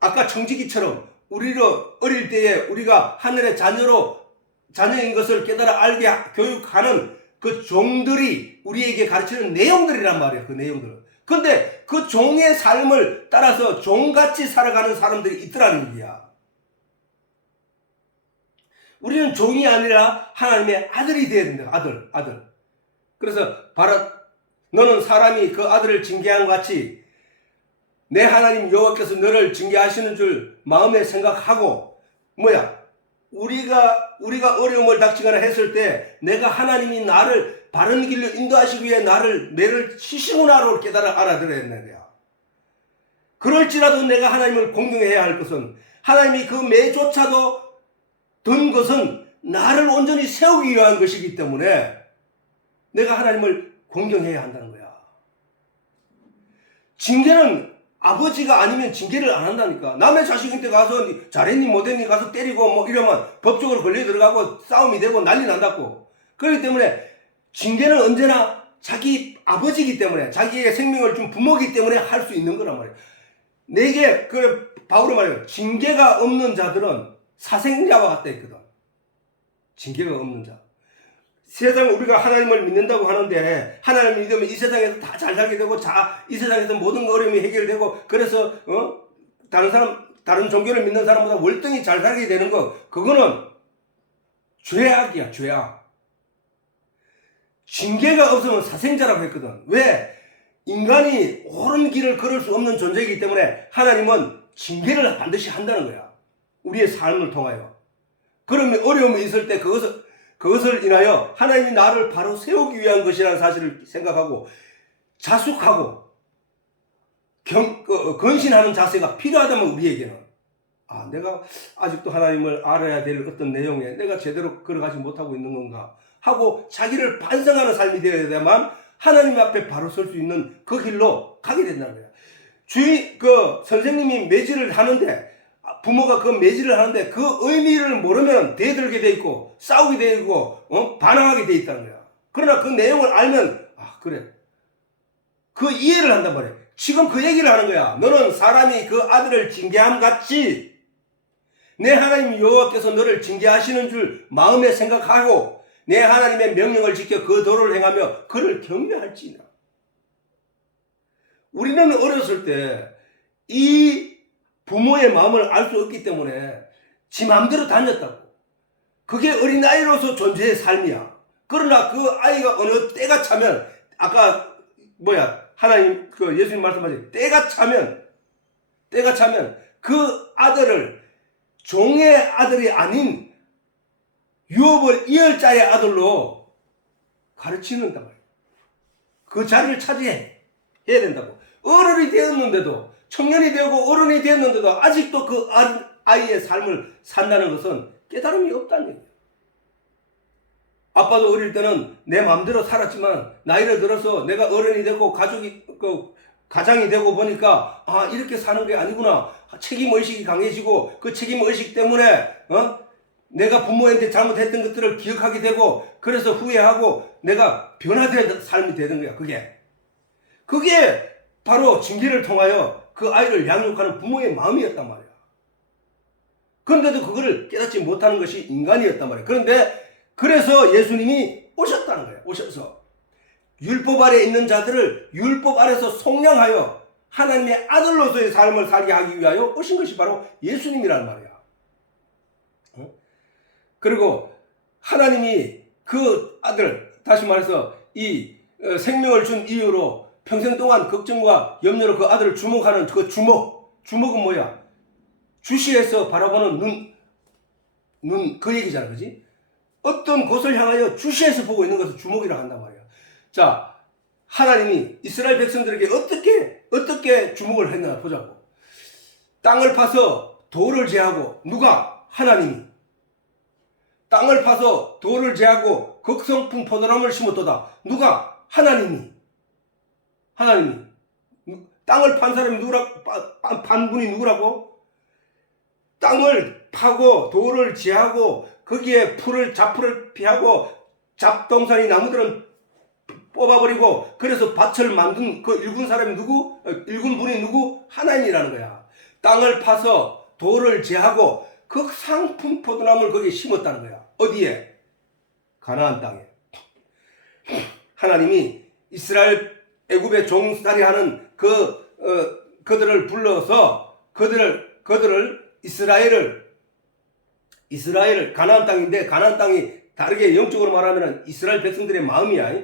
아까 청지기처럼 우리를 어릴 때에 우리가 하늘의 자녀인 것을 깨달아 알게 교육하는 그 종들이 우리에게 가르치는 내용들이란 말이야. 그 내용들. 근데 그 종의 삶을 따라서 종같이 살아가는 사람들이 있더라는 얘기야. 우리는 종이 아니라 하나님의 아들이 되어야 된다. 아들. 그래서 너는 사람이 그 아들을 징계한 것 같이 내 하나님 여호와께서 너를 징계하시는 줄 마음에 생각하고 우리가 어려움을 닥치거나 했을 때 내가 하나님이 나를 바른 길로 인도하시기 위해 매를 치시구나로 깨달아 알아들어야 되는 거야. 그럴지라도 내가 하나님을 공경해야 할 것은 하나님이 그 매조차도 든 것은 나를 온전히 세우기 위한 것이기 때문에 내가 하나님을 공경해야 한다는 거야. 징계는 아버지가 아니면 징계를 안 한다니까. 남의 자식한테 가서 잘했니 못했니 가서 때리고 이러면 법적으로 걸려 들어가고 싸움이 되고 난리 난다고. 그렇기 때문에 징계는 언제나 자기 아버지이기 때문에 자기의 생명을 준 부모이기 때문에 할 수 있는 거란 말이야. 내게 바울이 말해요. 징계가 없는 자들은 사생자와 같다 했거든. 징계가 없는 자. 세상 우리가 하나님을 믿는다고 하는데 하나님을 믿으면 이 세상에서 다 잘 살게 되고 이 세상에서 모든 어려움이 해결되고 그래서 다른 종교를 믿는 사람보다 월등히 잘 살게 되는 거 그거는 죄악이야 죄악. 징계가 없으면 사생자라고 했거든. 왜? 인간이 옳은 길을 걸을 수 없는 존재이기 때문에 하나님은 징계를 반드시 한다는 거야. 우리의 삶을 통하여. 그러면 어려움이 있을 때 그것을 인하여 하나님이 나를 바로 세우기 위한 것이라는 사실을 생각하고 자숙하고 건신하는 자세가 필요하다면 우리에게는 내가 아직도 하나님을 알아야 될 어떤 내용에 내가 제대로 걸어가지 못하고 있는 건가 하고 자기를 반성하는 삶이 되어야만 하나님 앞에 바로 설 수 있는 그 길로 가게 된다는 거야. 선생님이 매질을 하는데 부모가 그 매질을 하는데 그 의미를 모르면 대들게 돼 있고 싸우게 돼 있고 반항하게 돼 있다는 거야. 그러나 그 내용을 알면 그래 그 이해를 한단 말이야. 지금 그 얘기를 하는 거야. 너는 사람이 그 아들을 징계함 같이 내 하나님 여호와께서 너를 징계하시는 줄 마음에 생각하고 내 하나님의 명령을 지켜 그 도를 행하며 그를 경외할지니라. 우리는 어렸을 때 이 부모의 마음을 알 수 없기 때문에 지 마음대로 다녔다고. 그게 어린아이로서 존재의 삶이야. 그러나 그 아이가 어느 때가 차면 하나님 예수님 말씀하신 때가 차면 그 아들을 종의 아들이 아닌 유업을 이을자의 아들로 가르치는단 말이야. 그 자리를 차지해야 된다고. 어른이 되었는데도 청년이 되고 어른이 되었는데도 아직도 그 아이의 삶을 산다는 것은 깨달음이 없다는 얘기예요. 아빠도 어릴 때는 내 마음대로 살았지만 나이를 들어서 내가 어른이 되고 가장이 되고 보니까 이렇게 사는 게 아니구나. 책임의식이 강해지고 그 책임의식 때문에 내가 부모한테 잘못했던 것들을 기억하게 되고 그래서 후회하고 내가 변화된 삶이 되는 거야. 그게 바로 징계를 통하여 그 아이를 양육하는 부모의 마음이었단 말이야. 그런데도 그거를 깨닫지 못하는 것이 인간이었단 말이야. 그래서 예수님이 오셨다는 거예요. 오셔서 율법 아래 있는 자들을 율법 아래서 속량하여 하나님의 아들로서의 삶을 살게 하기 위하여 오신 것이 바로 예수님이란 말이야. 그리고 하나님이 그 아들, 다시 말해서 이 생명을 준 이유로 평생 동안 걱정과 염려로 그 아들을 주목하는 그 주목은 뭐야? 주시에서 바라보는 눈 그 얘기잖아, 그지? 어떤 곳을 향하여 주시에서 보고 있는 것을 주목이라 한단 말이야. 자, 하나님이 이스라엘 백성들에게 어떻게 주목을 했나 보자고. 땅을 파서 돌을 제하고 누가? 하나님이. 땅을 파서 돌을 제하고 극성품 포도나무를 심었도다. 누가? 하나님이. 땅을 판 사람이 판 분이 누구라고? 땅을 파고 돌을 제하고 거기에 잡풀을 피하고 잡동사니 나무들은 뽑아버리고 그래서 밭을 만든 그 일군 사람이 누구? 일군 분이 누구? 하나님이라는 거야. 땅을 파서 돌을 제하고 그 상품 포도나무를 거기에 심었다는 거야. 어디에? 가나안 땅에. 하나님이 이스라엘 애굽의 종살이 하는 그들을 불러서 그들을 이스라엘을 가나안 땅인데 가나안 땅이 다르게 영적으로 말하면 이스라엘 백성들의 마음이야.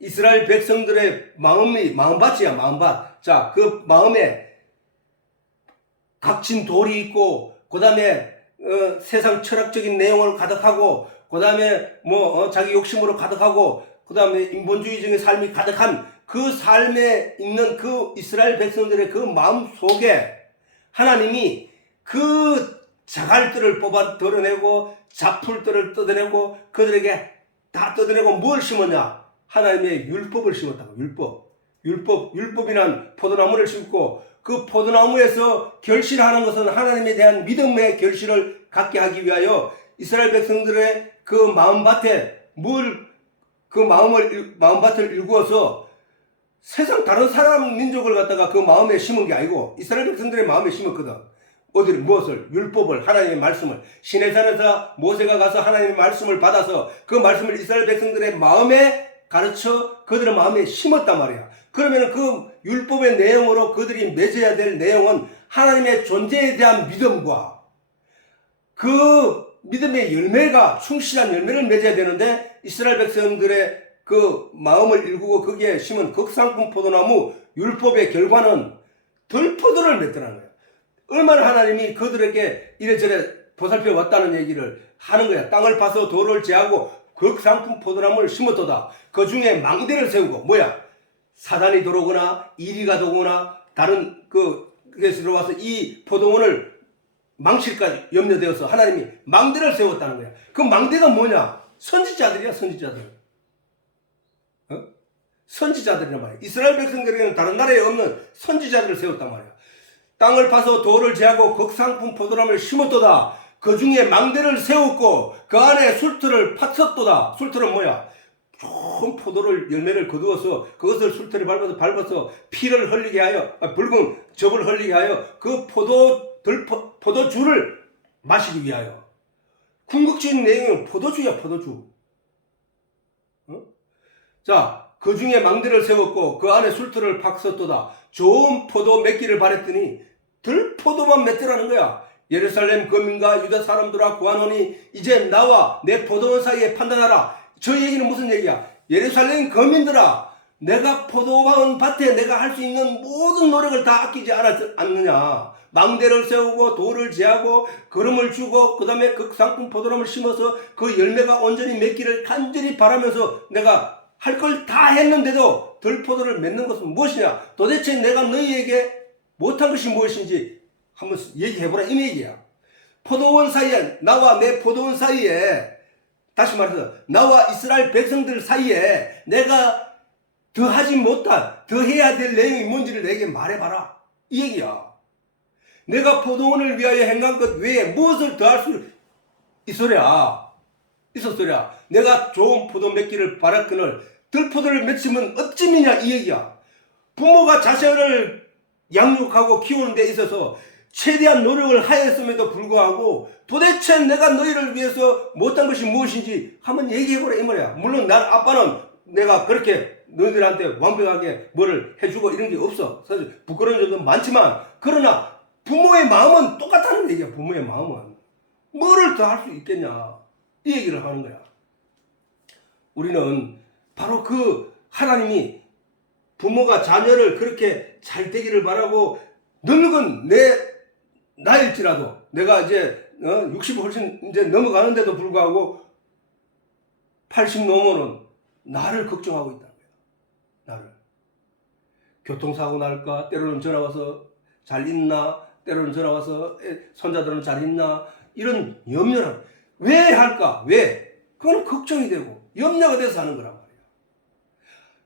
이스라엘 백성들의 마음밭이야, 마음밭. 자, 그 마음에 각진 돌이 있고, 그 다음에 세상 철학적인 내용을 가득하고, 그 다음에 자기 욕심으로 가득하고, 그 다음에 인본주의적인 삶이 가득한 그 삶에 있는 그 이스라엘 백성들의 그 마음 속에 하나님이 그 자갈들을 뽑아 덜어내고 잡풀들을 뜯어내고 그들에게 다 뜯어내고 뭘 심었냐? 하나님의 율법을 심었다고. 율법이란 포도나무를 심고 그 포도나무에서 결실하는 것은 하나님에 대한 믿음의 결실을 갖게 하기 위하여 이스라엘 백성들의 그 마음밭에 마음밭을 일구어서 세상 다른 사람 민족을 갖다가 그 마음에 심은 게 아니고 이스라엘 백성들의 마음에 심었거든. 어디를 무엇을 율법을 하나님의 말씀을 시내산에서 모세가 가서 하나님의 말씀을 받아서 그 말씀을 이스라엘 백성들의 마음에 가르쳐 그들의 마음에 심었단 말이야. 그러면 그 율법의 내용으로 그들이 맺어야 될 내용은 하나님의 존재에 대한 믿음과 그 믿음의 열매가 충실한 열매를 맺어야 되는데 이스라엘 백성들의 그 마음을 일구고 거기에 심은 극상품 포도나무 율법의 결과는 덜포도를 맺더라는 거야. 얼마나 하나님이 그들에게 이래저래 보살펴 왔다는 얘기를 하는 거야. 땅을 파서 돌을 제하고 극상품 포도나무를 심었도다. 그 중에 망대를 세우고 뭐야? 사단이 들어오거나 이리가 들어오거나 다른 그게 들어와서 이 포도원을 망칠까 염려되어서 하나님이 망대를 세웠다는 거야. 그 망대가 뭐냐? 선지자들이야, 선지자들. 선지자들이란 말이야. 이스라엘 백성들에게는 다른 나라에 없는 선지자들을 세웠단 말이야. 땅을 파서 돌을 제하고 극상품 포도나무를 심었도다. 그 중에 망대를 세웠고 그 안에 술틀을 팠었도다. 술틀은 뭐야? 좋은 포도를 열매를 거두어서 그것을 술틀에 밟아서 피를 흘리게 하여 붉은 즙을 흘리게 하여 그 포도주를 마시기 위하여. 궁극적인 내용은 포도주야, 포도주. 자, 그 중에 망대를 세웠고 그 안에 술틀을 팠었도다. 좋은 포도 맺기를 바랬더니 들포도만 맺더라는 거야. 예루살렘 거민과 유다 사람들아 구하노니 이제 나와 내 포도원 사이에 판단하라. 저 얘기는 무슨 얘기야? 예루살렘 거민들아, 내가 포도원 밭에 내가 할 수 있는 모든 노력을 다 아끼지 않느냐. 망대를 세우고 돌을 제하고 거름을 주고 그 다음에 극상품 포도나무를 심어서 그 열매가 온전히 맺기를 간절히 바라면서 내가 할 걸 다 했는데도 들포도를 맺는 것은 무엇이냐? 도대체 내가 너희에게 못한 것이 무엇인지 한번 얘기해보라, 이 얘기야. 포도원 사이에, 나와 내 포도원 사이에, 다시 말해서 나와 이스라엘 백성들 사이에 내가 더 하지 못한, 더 해야 될 내용이 뭔지를 내게 말해봐라, 이 얘기야. 내가 포도원을 위하여 행한 것 외에 무엇을 더 할 수 있었소랴. 내가 좋은 포도 맺기를 바랐거늘 들포도를 맺으면 어찌미냐, 이 얘기야. 부모가 자식을 양육하고 키우는 데 있어서 최대한 노력을 하였음에도 불구하고 도대체 내가 너희를 위해서 못한 것이 무엇인지 한번 얘기해보라, 이 말이야. 물론 난 아빠는 내가 그렇게 너희들한테 완벽하게 뭐를 해주고 이런 게 없어. 사실 부끄러운 점도 많지만 그러나 부모의 마음은 똑같다는 얘기야. 부모의 마음은 뭐를 더 할 수 있겠냐, 이 얘기를 하는 거야. 우리는 바로 그 하나님이 부모가 자녀를 그렇게 잘 되기를 바라고 늙은 내 나일지라도 내가 이제 60 훨씬 이제 넘어가는데도 불구하고 80 넘어는 나를 걱정하고 있다는 거야. 나를. 교통사고 날까? 때로는 전화 와서 잘 있나? 때로는 전화 와서 손자들은 잘 있나? 이런 염려를 왜 할까? 왜? 그건 걱정이 되고 염려가 돼서 하는 거란 말이야.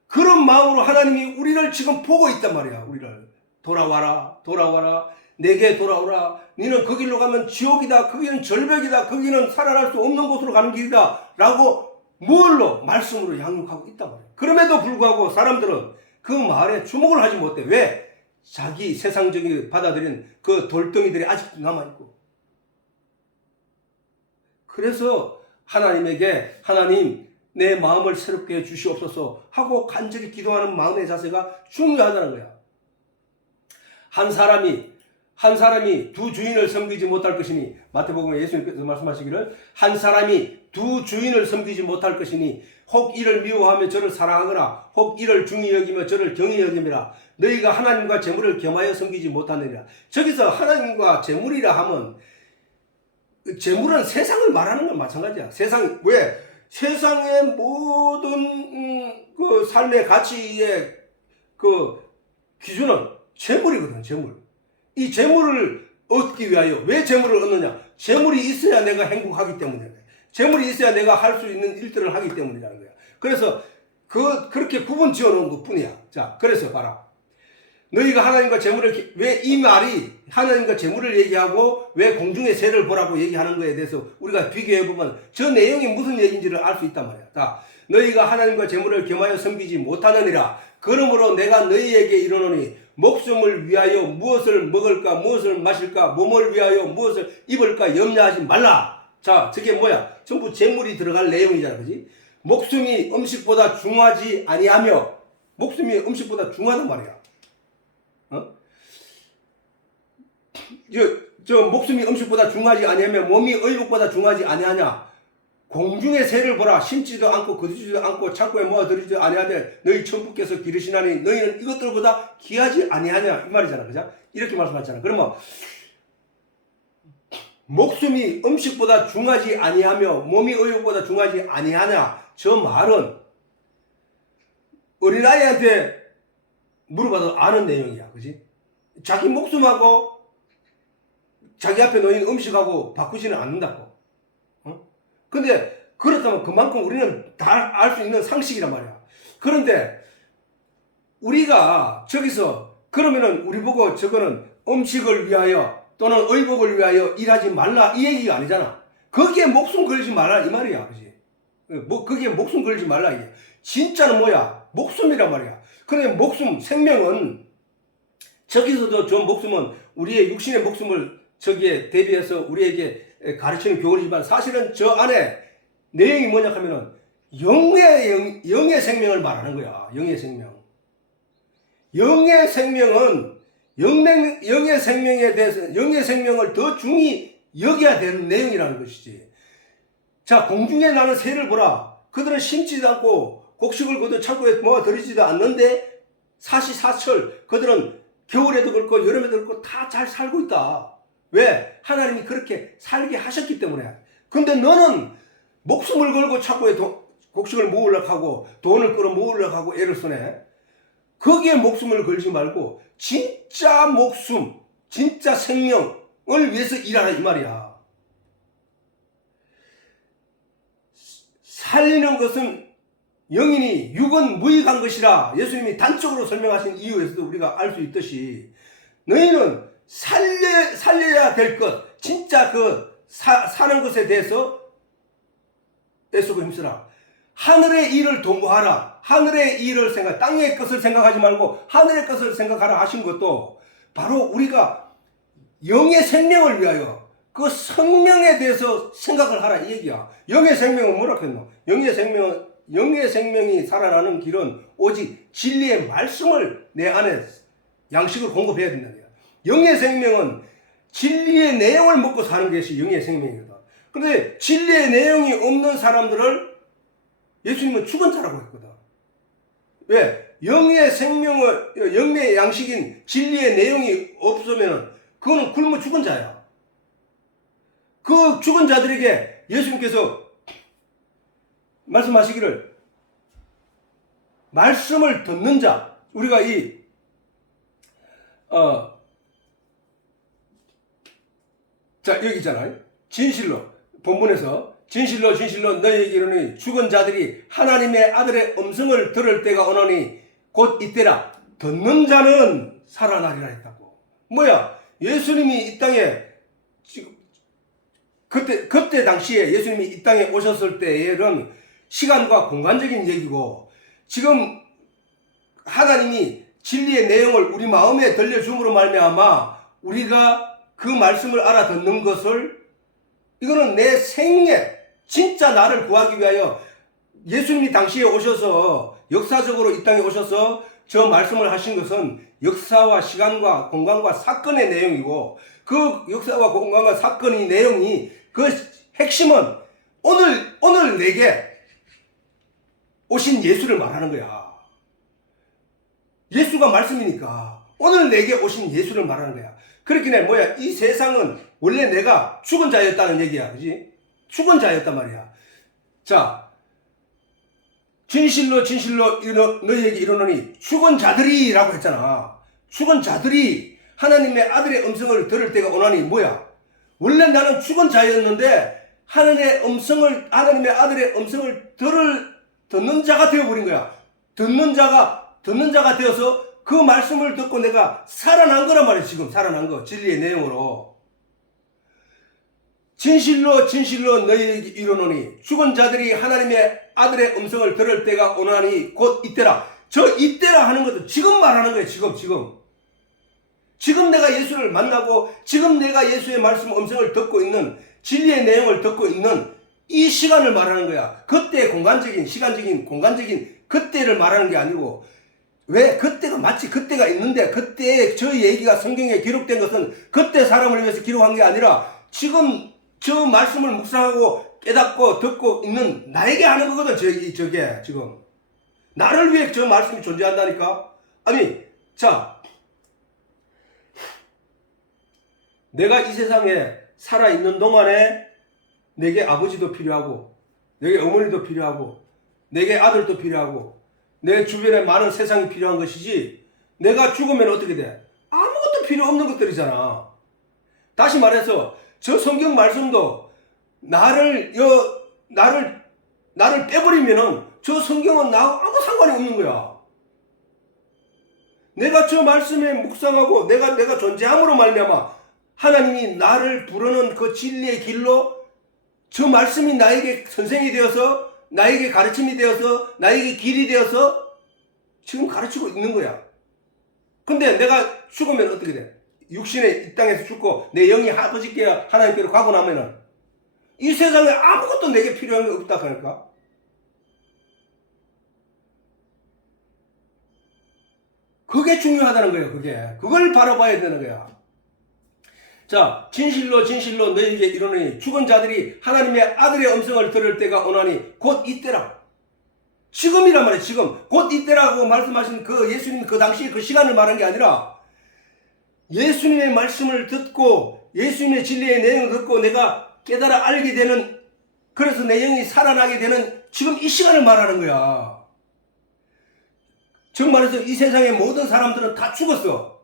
그런 마음으로 하나님이 우리를 지금 보고 있단 말이야. 우리를 돌아와라, 돌아와라, 내게 돌아오라. 너는 그 길로 가면 지옥이다. 거기는 절벽이다. 거기는 살아날 수 없는 곳으로 가는 길이다. 라고 뭘로? 말씀으로 양육하고 있단 말이야. 그럼에도 불구하고 사람들은 그 말에 주목을 하지 못해. 왜? 자기 세상적인 받아들인 그 돌덩이들이 아직도 남아있고. 그래서 하나님에게 하나님 내 마음을 새롭게 해주시옵소서 하고 간절히 기도하는 마음의 자세가 중요하다는 거야. 한 사람이 두 주인을 섬기지 못할 것이니, 마태복음에 예수님께서 말씀하시기를 한 사람이 두 주인을 섬기지 못할 것이니 혹 이를 미워하며 저를 사랑하거나 혹 이를 중히 여기며 저를 경히 여김이라. 너희가 하나님과 재물을 겸하여 섬기지 못하느니라. 저기서 하나님과 재물이라 하면 재물은 세상을 말하는 건 마찬가지야. 세상, 왜? 세상의 모든 그 삶의 가치의 그 기준은 재물이거든, 재물. 이 재물을 얻기 위하여, 왜 재물을 얻느냐? 재물이 있어야 내가 행복하기 때문이야. 재물이 있어야 내가 할 수 있는 일들을 하기 때문이라는 거야. 그래서 그렇게 구분 지어 놓은 것 뿐이야. 자, 그래서 봐라. 너희가 하나님과 재물을 왜 이 말이 하나님과 재물을 얘기하고 왜 공중의 새를 보라고 얘기하는 거에 대해서 우리가 비교해 보면 저 내용이 무슨 얘기인지를 알 수 있단 말이야. 자, 너희가 하나님과 재물을 겸하여 섬기지 못하느니라. 그러므로 내가 너희에게 이르노니 목숨을 위하여 무엇을 먹을까 무엇을 마실까 몸을 위하여 무엇을 입을까 염려하지 말라. 자, 저게 뭐야? 전부 재물이 들어갈 내용이잖아, 그지? 목숨이 음식보다 중하지 아니하며 목숨이 음식보다 중하단 말이야. 목숨이 음식보다 중하지 아니하며 몸이 의복보다 중하지 아니하냐. 공중의 새를 보라. 심지도 않고 거두지도 않고 창고에 모아들이지도 아니하되 너희 천부께서 기르시나니 너희는 이것들보다 귀하지 아니하냐 이 말이잖아. 그죠? 이렇게 말씀하잖아. 그러면 목숨이 음식보다 중하지 아니하며 몸이 의복보다 중하지 아니하냐. 저 말은 어린아이한테 물어봐도 아는 내용이야. 그지? 자기 목숨하고 자기 앞에 놓인 음식하고 바꾸지는 않는다고. 근데 그렇다면 그만큼 우리는 다 알 수 있는 상식이란 말이야. 그런데 우리가 저기서 그러면은 우리 보고 저거는 음식을 위하여 또는 의복을 위하여 일하지 말라 이 얘기가 아니잖아. 거기에 목숨 걸지 말라 이 말이야. 그지? 거기에 목숨 걸지 말라 이게. 진짜는 뭐야? 목숨이란 말이야. 그런데 목숨, 생명은 저기서도 저 목숨은 우리의 육신의 목숨을 저기에 대비해서 우리에게 가르치는 교훈이지만 사실은 저 안에 내용이 뭐냐 하면은 영의 생명을 말하는 거야. 영의 생명. 영의 생명은 영의 생명에 대해서 영의 생명을 더 중히 여겨야 되는 내용이라는 것이지. 자, 공중에 나는 새를 보라. 그들은 심지도 않고 곡식을 거둬 창고에 모아들이지도 않는데 사시사철 그들은 겨울에도 그렇고 여름에도 그렇고 다 잘 살고 있다. 왜? 하나님이 그렇게 살게 하셨기 때문에. 근데 너는 목숨을 걸고 창고에 곡식을 모으려고 하고 돈을 끌어 모으려고 하고 애를 쓰네. 거기에 목숨을 걸지 말고 진짜 목숨, 진짜 생명을 위해서 일하라 이 말이야. 살리는 것은 영이니 육은 무익한 것이라 예수님이 단적으로 설명하신 이유에서도 우리가 알 수 있듯이 너희는 살려야 될 것, 진짜 사는 것에 대해서 애쓰고 힘쓰라. 하늘의 일을 도모하라. 하늘의 일을 땅의 것을 생각하지 말고 하늘의 것을 생각하라 하신 것도 바로 우리가 영의 생명을 위하여 그 생명에 대해서 생각을 하라 이 얘기야. 영의 생명은 뭐라 했노? 영의 생명이 살아나는 길은 오직 진리의 말씀을 내 안에 양식을 공급해야 된다는 거야. 영의 생명은 진리의 내용을 먹고 사는 것이 영의 생명이거든. 그런데 진리의 내용이 없는 사람들을 예수님은 죽은 자라고 했거든. 왜? 영의 양식인 진리의 내용이 없으면 그거는 굶어 죽은 자야. 그 죽은 자들에게 예수님께서 말씀하시기를 말씀을 듣는 자, 우리가 자, 여기 있잖아요. 진실로, 본문에서 진실로 너희에게 이르노니 죽은 자들이 하나님의 아들의 음성을 들을 때가 오노니 곧 이때라. 듣는 자는 살아나리라 했다고. 뭐야? 예수님이 이 땅에 그때 당시에 예수님이 이 땅에 오셨을 때에는 시간과 공간적인 얘기고 지금 하나님이 진리의 내용을 우리 마음에 들려줌으로 말미암아 우리가 그 말씀을 알아듣는 것을 이거는 내 생애 진짜 나를 구하기 위하여 예수님이 당시에 오셔서 역사적으로 이 땅에 오셔서 저 말씀을 하신 것은 역사와 시간과 공간과 사건의 내용이고 그 역사와 공간과 사건의 내용이 그 핵심은 오늘 내게 오신 예수를 말하는 거야. 예수가 말씀이니까 오늘 내게 오신 예수를 말하는 거야. 그렇긴 해. 뭐야? 이 세상은 원래 내가 죽은 자였다는 얘기야. 그지? 죽은 자였단 말이야. 자, 진실로 너희에게 이르노니 죽은 자들이라고 했잖아. 죽은 자들이 하나님의 아들의 음성을 들을 때가 오나니 뭐야? 원래 나는 죽은 자였는데 하나님의 아들의 음성을 듣는 자가 되어버린 거야. 듣는 자가 되어서 그 말씀을 듣고 내가 살아난 거란 말이에요. 지금 살아난 거. 진리의 내용으로. 진실로 진실로 너희에게 이르노니 죽은 자들이 하나님의 아들의 음성을 들을 때가 오나니 곧 이때라. 저 이때라 하는 것도 지금 말하는 거예요. 지금 내가 예수를 만나고 지금 내가 예수의 말씀 음성을 듣고 있는 진리의 내용을 듣고 있는 이 시간을 말하는 거야. 그때 공간적인 시간적인 공간적인 그때를 말하는 게 아니고 왜 그때가 마치 그때가 있는데 그때 저 얘기가 성경에 기록된 것은 그때 사람을 위해서 기록한 게 아니라 지금 저 말씀을 묵상하고 깨닫고 듣고 있는 나에게 하는 거거든. 저게 지금 나를 위해 저 말씀이 존재한다니까. 아니 자 내가 이 세상에 살아있는 동안에 내게 아버지도 필요하고 내게 어머니도 필요하고 내게 아들도 필요하고 내 주변에 많은 세상이 필요한 것이지 내가 죽으면 어떻게 돼? 아무것도 필요 없는 것들이잖아. 다시 말해서 저 성경 말씀도 나를 빼버리면은 저 성경은 나하고 아무 상관이 없는 거야. 내가 저 말씀에 묵상하고 내가 존재함으로 말미암아 하나님이 나를 부르는 그 진리의 길로 저 말씀이 나에게 선생이 되어서 나에게 가르침이 되어서 나에게 길이 되어서 지금 가르치고 있는 거야. 근데 내가 죽으면 어떻게 돼? 육신에 이 땅에서 죽고 내 영이 아버지께 하나님께로 가고 나면은 이 세상에 아무것도 내게 필요한 게 없다 그러니까. 그게 중요하다는 거예요. 그걸 바라봐야 되는 거야. 자, 진실로 진실로 너희에게 이르노니 죽은 자들이 하나님의 아들의 음성을 들을 때가 오나니 곧 이때라. 지금이란 말이에요. 지금 곧 이때라고 말씀하신 그 예수님 그 당시 그 시간을 말한 게 아니라 예수님의 말씀을 듣고 예수님의 진리의 내용을 듣고 내가 깨달아 알게 되는, 그래서 내 영이 살아나게 되는 지금 이 시간을 말하는 거야. 정말해서 이 세상의 모든 사람들은 다 죽었어.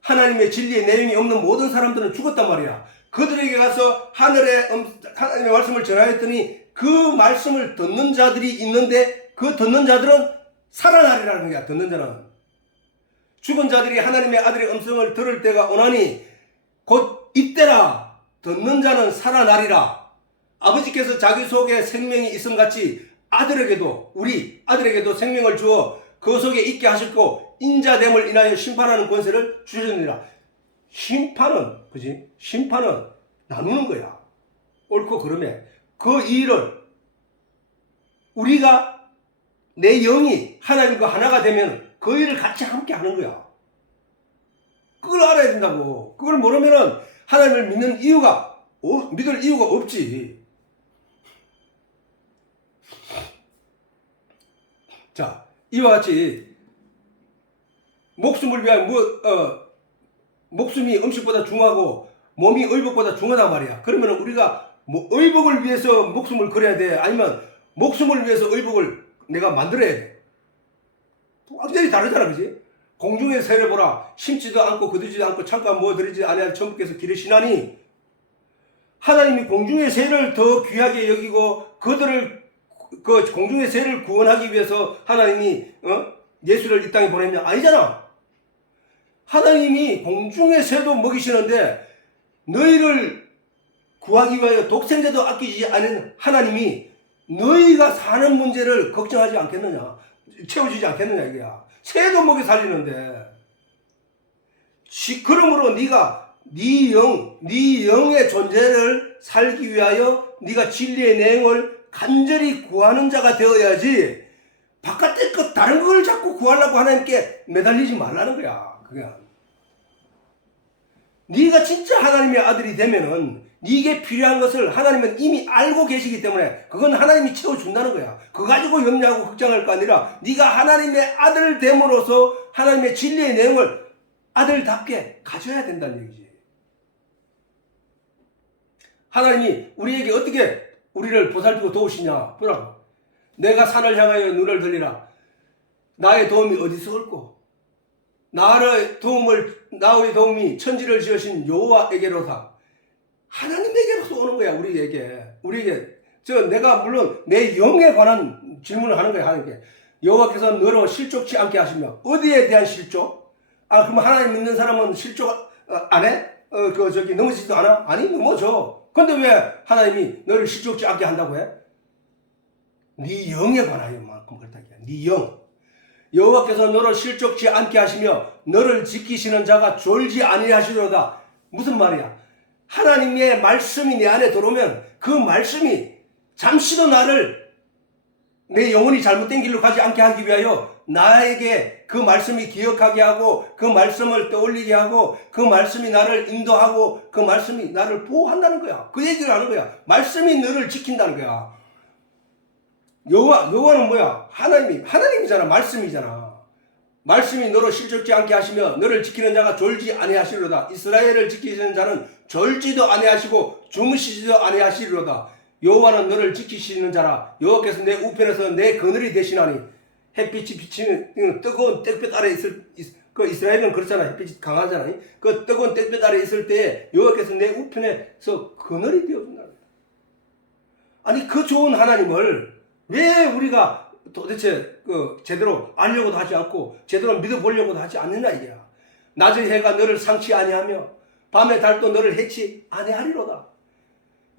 하나님의 진리의 내용이 없는 모든 사람들은 죽었단 말이야. 그들에게 가서 하나님의 말씀을 전하였더니 그 말씀을 듣는 자들이 있는데 그 듣는 자들은 살아나리라는 거야. 듣는 자는. 죽은 자들이 하나님의 아들의 음성을 들을 때가 오나니 곧 이때라. 듣는 자는 살아나리라. 아버지께서 자기 속에 생명이 있음같이 아들에게도, 우리 아들에게도 생명을 주어 그 속에 있게 하셨고 인자됨을 인하여 심판하는 권세를 주셨느니라. 심판은, 그지? 심판은 나누는 거야. 옳고 그름에 그 일을 우리가 내 영이 하나님과 하나가 되면 그 일을 같이 함께 하는 거야. 그걸 알아야 된다고. 그걸 모르면은 하나님을 믿는 이유가, 믿을 이유가 없지. 자, 이와 같이 목숨을 위하여 목숨이 음식보다 중하고 몸이 의복보다 중하단 말이야. 그러면 우리가 의복을 위해서 목숨을 걸어야 돼? 아니면 목숨을 위해서 의복을 내가 만들어야 돼? 완전히 다르잖아, 그지? 공중의 새를 보라. 심지도 않고 거두지도 않고 창고에 모아들이지 아니하는 천부께서 기르시나니, 하나님이 공중의 새를 더 귀하게 여기고 그들을 그 공중의 새를 구원하기 위해서 하나님이 예수를 이 땅에 보냈냐? 아니잖아. 하나님이 공중의 새도 먹이시는데 너희를 구하기 위하여 독생자도 아끼지 않은 하나님이 너희가 사는 문제를 걱정하지 않겠느냐? 채워주지 않겠느냐 이게야. 새도 먹여 살리는데. 그러므로 네가 네 영의 존재를 살기 위하여 네가 진리의 내용을 간절히 구하는 자가 되어야지, 바깥의 것 다른 걸 자꾸 구하려고 하나님께 매달리지 말라는 거야. 그냥 네가 진짜 하나님의 아들이 되면은 네게 필요한 것을 하나님은 이미 알고 계시기 때문에 그건 하나님이 채워준다는 거야. 그거 가지고 염려하고 걱정할 거 아니라 네가 하나님의 아들 됨으로써 하나님의 진리의 내용을 아들답게 가져야 된다는 얘기지. 하나님이 우리에게 어떻게 우리를 보살피고 도우시냐? 보라고. 내가 산을 향하여 눈을 들리라. 나의 도움이 어디서 올꼬? 나의 도움이 천지를 지으신 여호와에게로다. 하나님에게로서 오는 거야. 우리에게. 내가 물론 내 영에 관한 질문을 하는 거야. 하나님께. 여호와께서 너로 실족치 않게 하시며. 어디에 대한 실족? 그럼 하나님 믿는 사람은 실족 안 해? 넘어지지도 않아? 아니, 넘어져. 근데 왜 하나님이 너를 실족치 않게 한다고 해? 네 영에 관하여만큼 그렇다. 네 영. 여호와께서 너를 실족치 않게 하시며 너를 지키시는 자가 졸지 아니하시려다. 무슨 말이야? 하나님의 말씀이 내 안에 들어오면 그 말씀이 잠시도 나를 내 영혼이 잘못된 길로 가지 않게 하기 위하여 나에게 그 말씀이 기억하게 하고 그 말씀을 떠올리게 하고 그 말씀이 나를 인도하고 그 말씀이 나를 보호한다는 거야. 그 얘기를 하는 거야. 말씀이 너를 지킨다는 거야. 여호와는 뭐야? 하나님이잖아. 말씀이잖아. 말씀이 너로 실족지 않게 하시며 너를 지키는 자가 졸지 아니하시리로다. 이스라엘을 지키시는 자는 졸지도 아니하시고 주무시지도 아니하시리로다. 여호와는 너를 지키시는 자라. 여호와께서 내 우편에서 내 그늘이 되시나니. 햇빛이 비치는 뜨거운 땡볕 아래 그 이스라엘은 그렇잖아. 햇빛이 강하잖아. 그 뜨거운 땡볕 아래 있을 때에 여호와께서 내 우편에서 그늘이 되어준다. 아니, 그 좋은 하나님을 왜 우리가 도대체 제대로 알려고도 하지 않고 제대로 믿어보려고도 하지 않느냐 이게야. 낮의 해가 너를 상치 아니하며 밤의 달도 너를 해치 아니하리로다.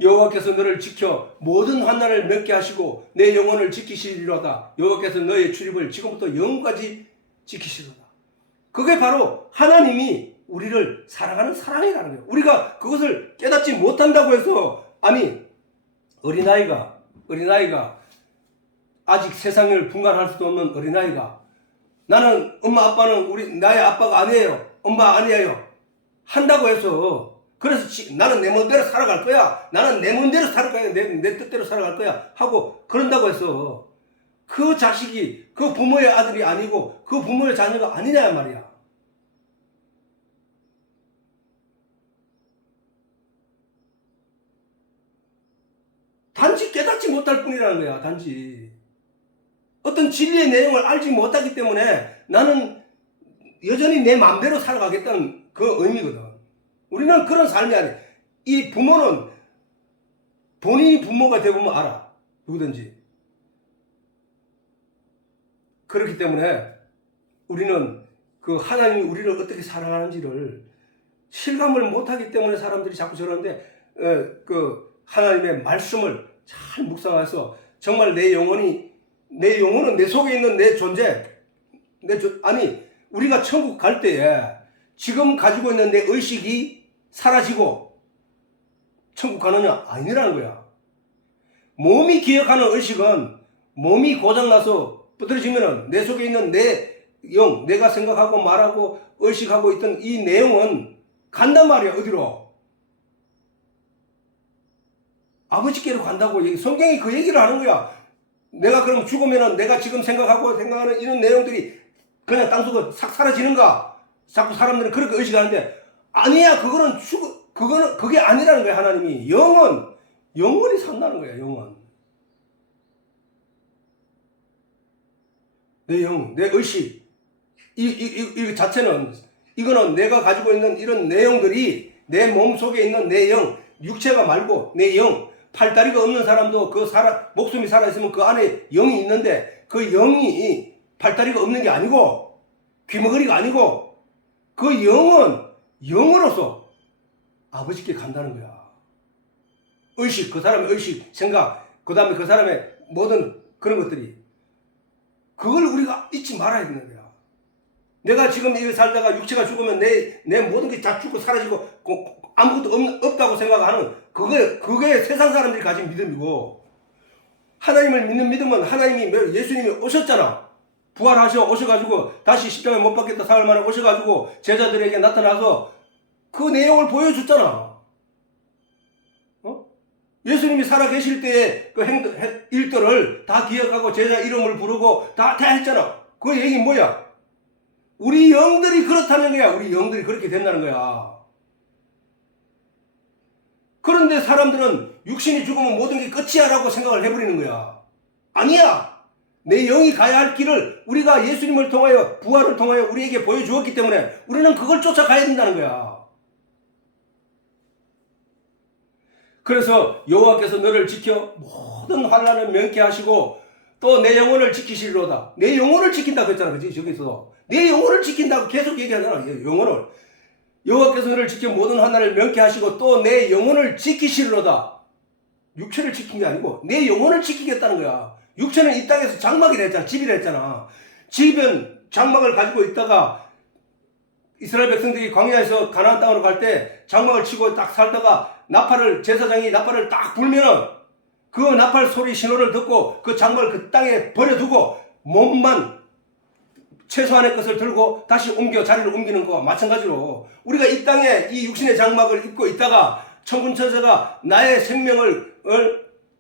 여호와께서 너를 지켜 모든 환난을 맺게 하시고 내 영혼을 지키시리로다. 여호와께서 너의 출입을 지금부터 영까지 지키시리로다. 그게 바로 하나님이 우리를 사랑하는 사랑이라는 거예요. 우리가 그것을 깨닫지 못한다고 해서 어린아이가 아직 세상을 분간할 수도 없는 어린아이가 나는 엄마 아빠는 나의 아빠가 아니에요. 엄마 아니에요. 한다고 해서 그래서 나는 내 멋대로 살아갈 거야. 나는 내 멋대로 살아갈 거야. 내 뜻대로 살아갈 거야. 하고 그런다고 해서 그 자식이 그 부모의 아들이 아니고 그 부모의 자녀가 아니냐 말이야. 단지 깨닫지 못할 뿐이라는 거야. 단지. 어떤 진리의 내용을 알지 못하기 때문에 나는 여전히 내 마음대로 살아가겠다는 그 의미거든. 우리는 그런 삶이 아니야. 이 부모는 본인이 부모가 되보면 알아. 누구든지. 그렇기 때문에 우리는 그 하나님이 우리를 어떻게 사랑하는지를 실감을 못하기 때문에 사람들이 자꾸 저러는데 그 하나님의 말씀을 잘 묵상해서 정말 내 영혼은 내 속에 있는 내 존재 우리가 천국 갈 때에 지금 가지고 있는 내 의식이 사라지고 천국 가느냐? 아니라는 거야. 몸이 기억하는 의식은 몸이 고장나서 부드러지면은 내 속에 있는 내 영, 내가 생각하고 말하고 의식하고 있던 이 내용은 간단 말이야. 어디로? 아버지께로 간다고 성경이 그 얘기를 하는 거야. 내가 그럼 죽으면은 내가 지금 생각하는 이런 내용들이 그냥 땅속으로 싹 사라지는가? 자꾸 사람들은 그렇게 의식하는데 아니야. 그게 아니라는 거야. 하나님이 영원히 산다는 거야. 영원. 내 영, 내 의식 이 자체는 이거는 내가 가지고 있는 이런 내용들이 내 몸 속에 있는 내 영, 육체가 말고 내 영. 팔다리가 없는 사람도 목숨이 살아있으면 그 안에 영이 있는데 그 영이 팔다리가 없는 게 아니고 귀머거리가 아니고 그 영은 영으로서 아버지께 간다는 거야. 의식, 그 사람의 의식, 생각, 그 다음에 그 사람의 모든 그런 것들이 그걸 우리가 잊지 말아야 되는 거야. 내가 지금 이거 살다가 육체가 죽으면 내 모든 게 다 죽고 사라지고 아무것도 없다고 생각하는 그게 세상 사람들이 가진 믿음이고 하나님을 믿는 믿음은 하나님이 예수님이 오셨잖아. 오셔가지고 다시 십자가에 못 박겠다 사흘 만에 오셔가지고 제자들에게 나타나서 그 내용을 보여줬잖아. 예수님이 살아계실 때의 그 일들을 다 기억하고 제자 이름을 부르고 다 했잖아. 그 얘기는 뭐야? 우리 영들이 그렇다는 거야. 우리 영들이 그렇게 된다는 거야. 그런데 사람들은 육신이 죽으면 모든 게 끝이야 라고 생각을 해버리는 거야. 아니야. 내 영이 가야 할 길을 우리가 예수님을 통하여 부활을 통하여 우리에게 보여주었기 때문에 우리는 그걸 쫓아가야 된다는 거야. 그래서 여호와께서 너를 지켜 모든 환난을 면케 하시고 또 내 영혼을 지키시리로다. 내 영혼을 지킨다고 했잖아. 그치? 저기서 내 영혼을 지킨다고 계속 얘기하잖아. 영혼을. 여호와께서 너를 지켜 모든 환난을 면케 하시고 또 내 영혼을 지키시리로다. 육체를 지킨 게 아니고 내 영혼을 지키겠다는 거야. 육체는 이 땅에서 장막이라 했잖아. 집이라 했잖아. 집은 장막을 가지고 있다가 이스라엘 백성들이 광야에서 가나안 땅으로 갈 때 장막을 치고 딱 살다가 제사장이 나팔을 딱 불면은 그 나팔 소리 신호를 듣고 그 장막을 그 땅에 버려두고 몸만 최소한의 것을 들고 다시 자리를 옮기는 거와 마찬가지로 우리가 이 땅에 이 육신의 장막을 입고 있다가 천군천사가 나의 생명을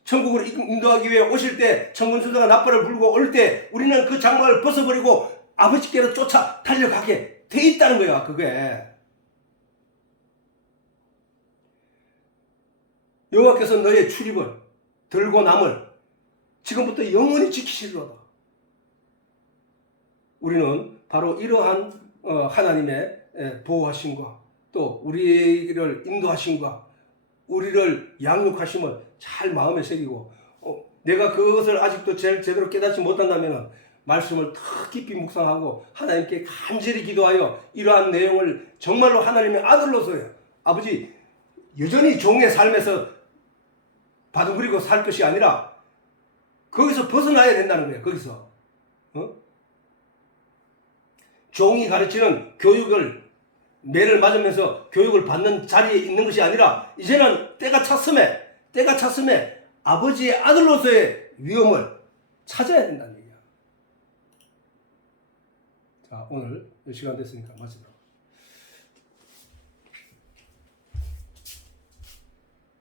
천국으로 인도하기 위해 오실 때 천군천사가 나팔을 불고 올 때 우리는 그 장막을 벗어버리고 아버지께로 쫓아 달려가게 돼 있다는 거야. 그게 여호와께서 너의 출입을 들고 남을 지금부터 영원히 지키시리로다. 우리는 바로 이러한 하나님의 보호하심과 또 우리를 인도하심과 우리를 양육하심을 잘 마음에 새기고 내가 그것을 아직도 제대로 깨닫지 못한다면 말씀을 더 깊이 묵상하고 하나님께 간절히 기도하여 이러한 내용을 정말로 하나님의 아들로서요. 아버지 여전히 종의 삶에서 바둥그리고 살 것이 아니라 거기서 벗어나야 된다는 거예요. 거기서 종이 가르치는 교육을 매를 맞으면서 교육을 받는 자리에 있는 것이 아니라 이제는 때가 찼음에 아버지의 아들로서의 위엄을 찾아야 된다는 얘기야. 자, 오늘 시간 됐으니까 마치도록.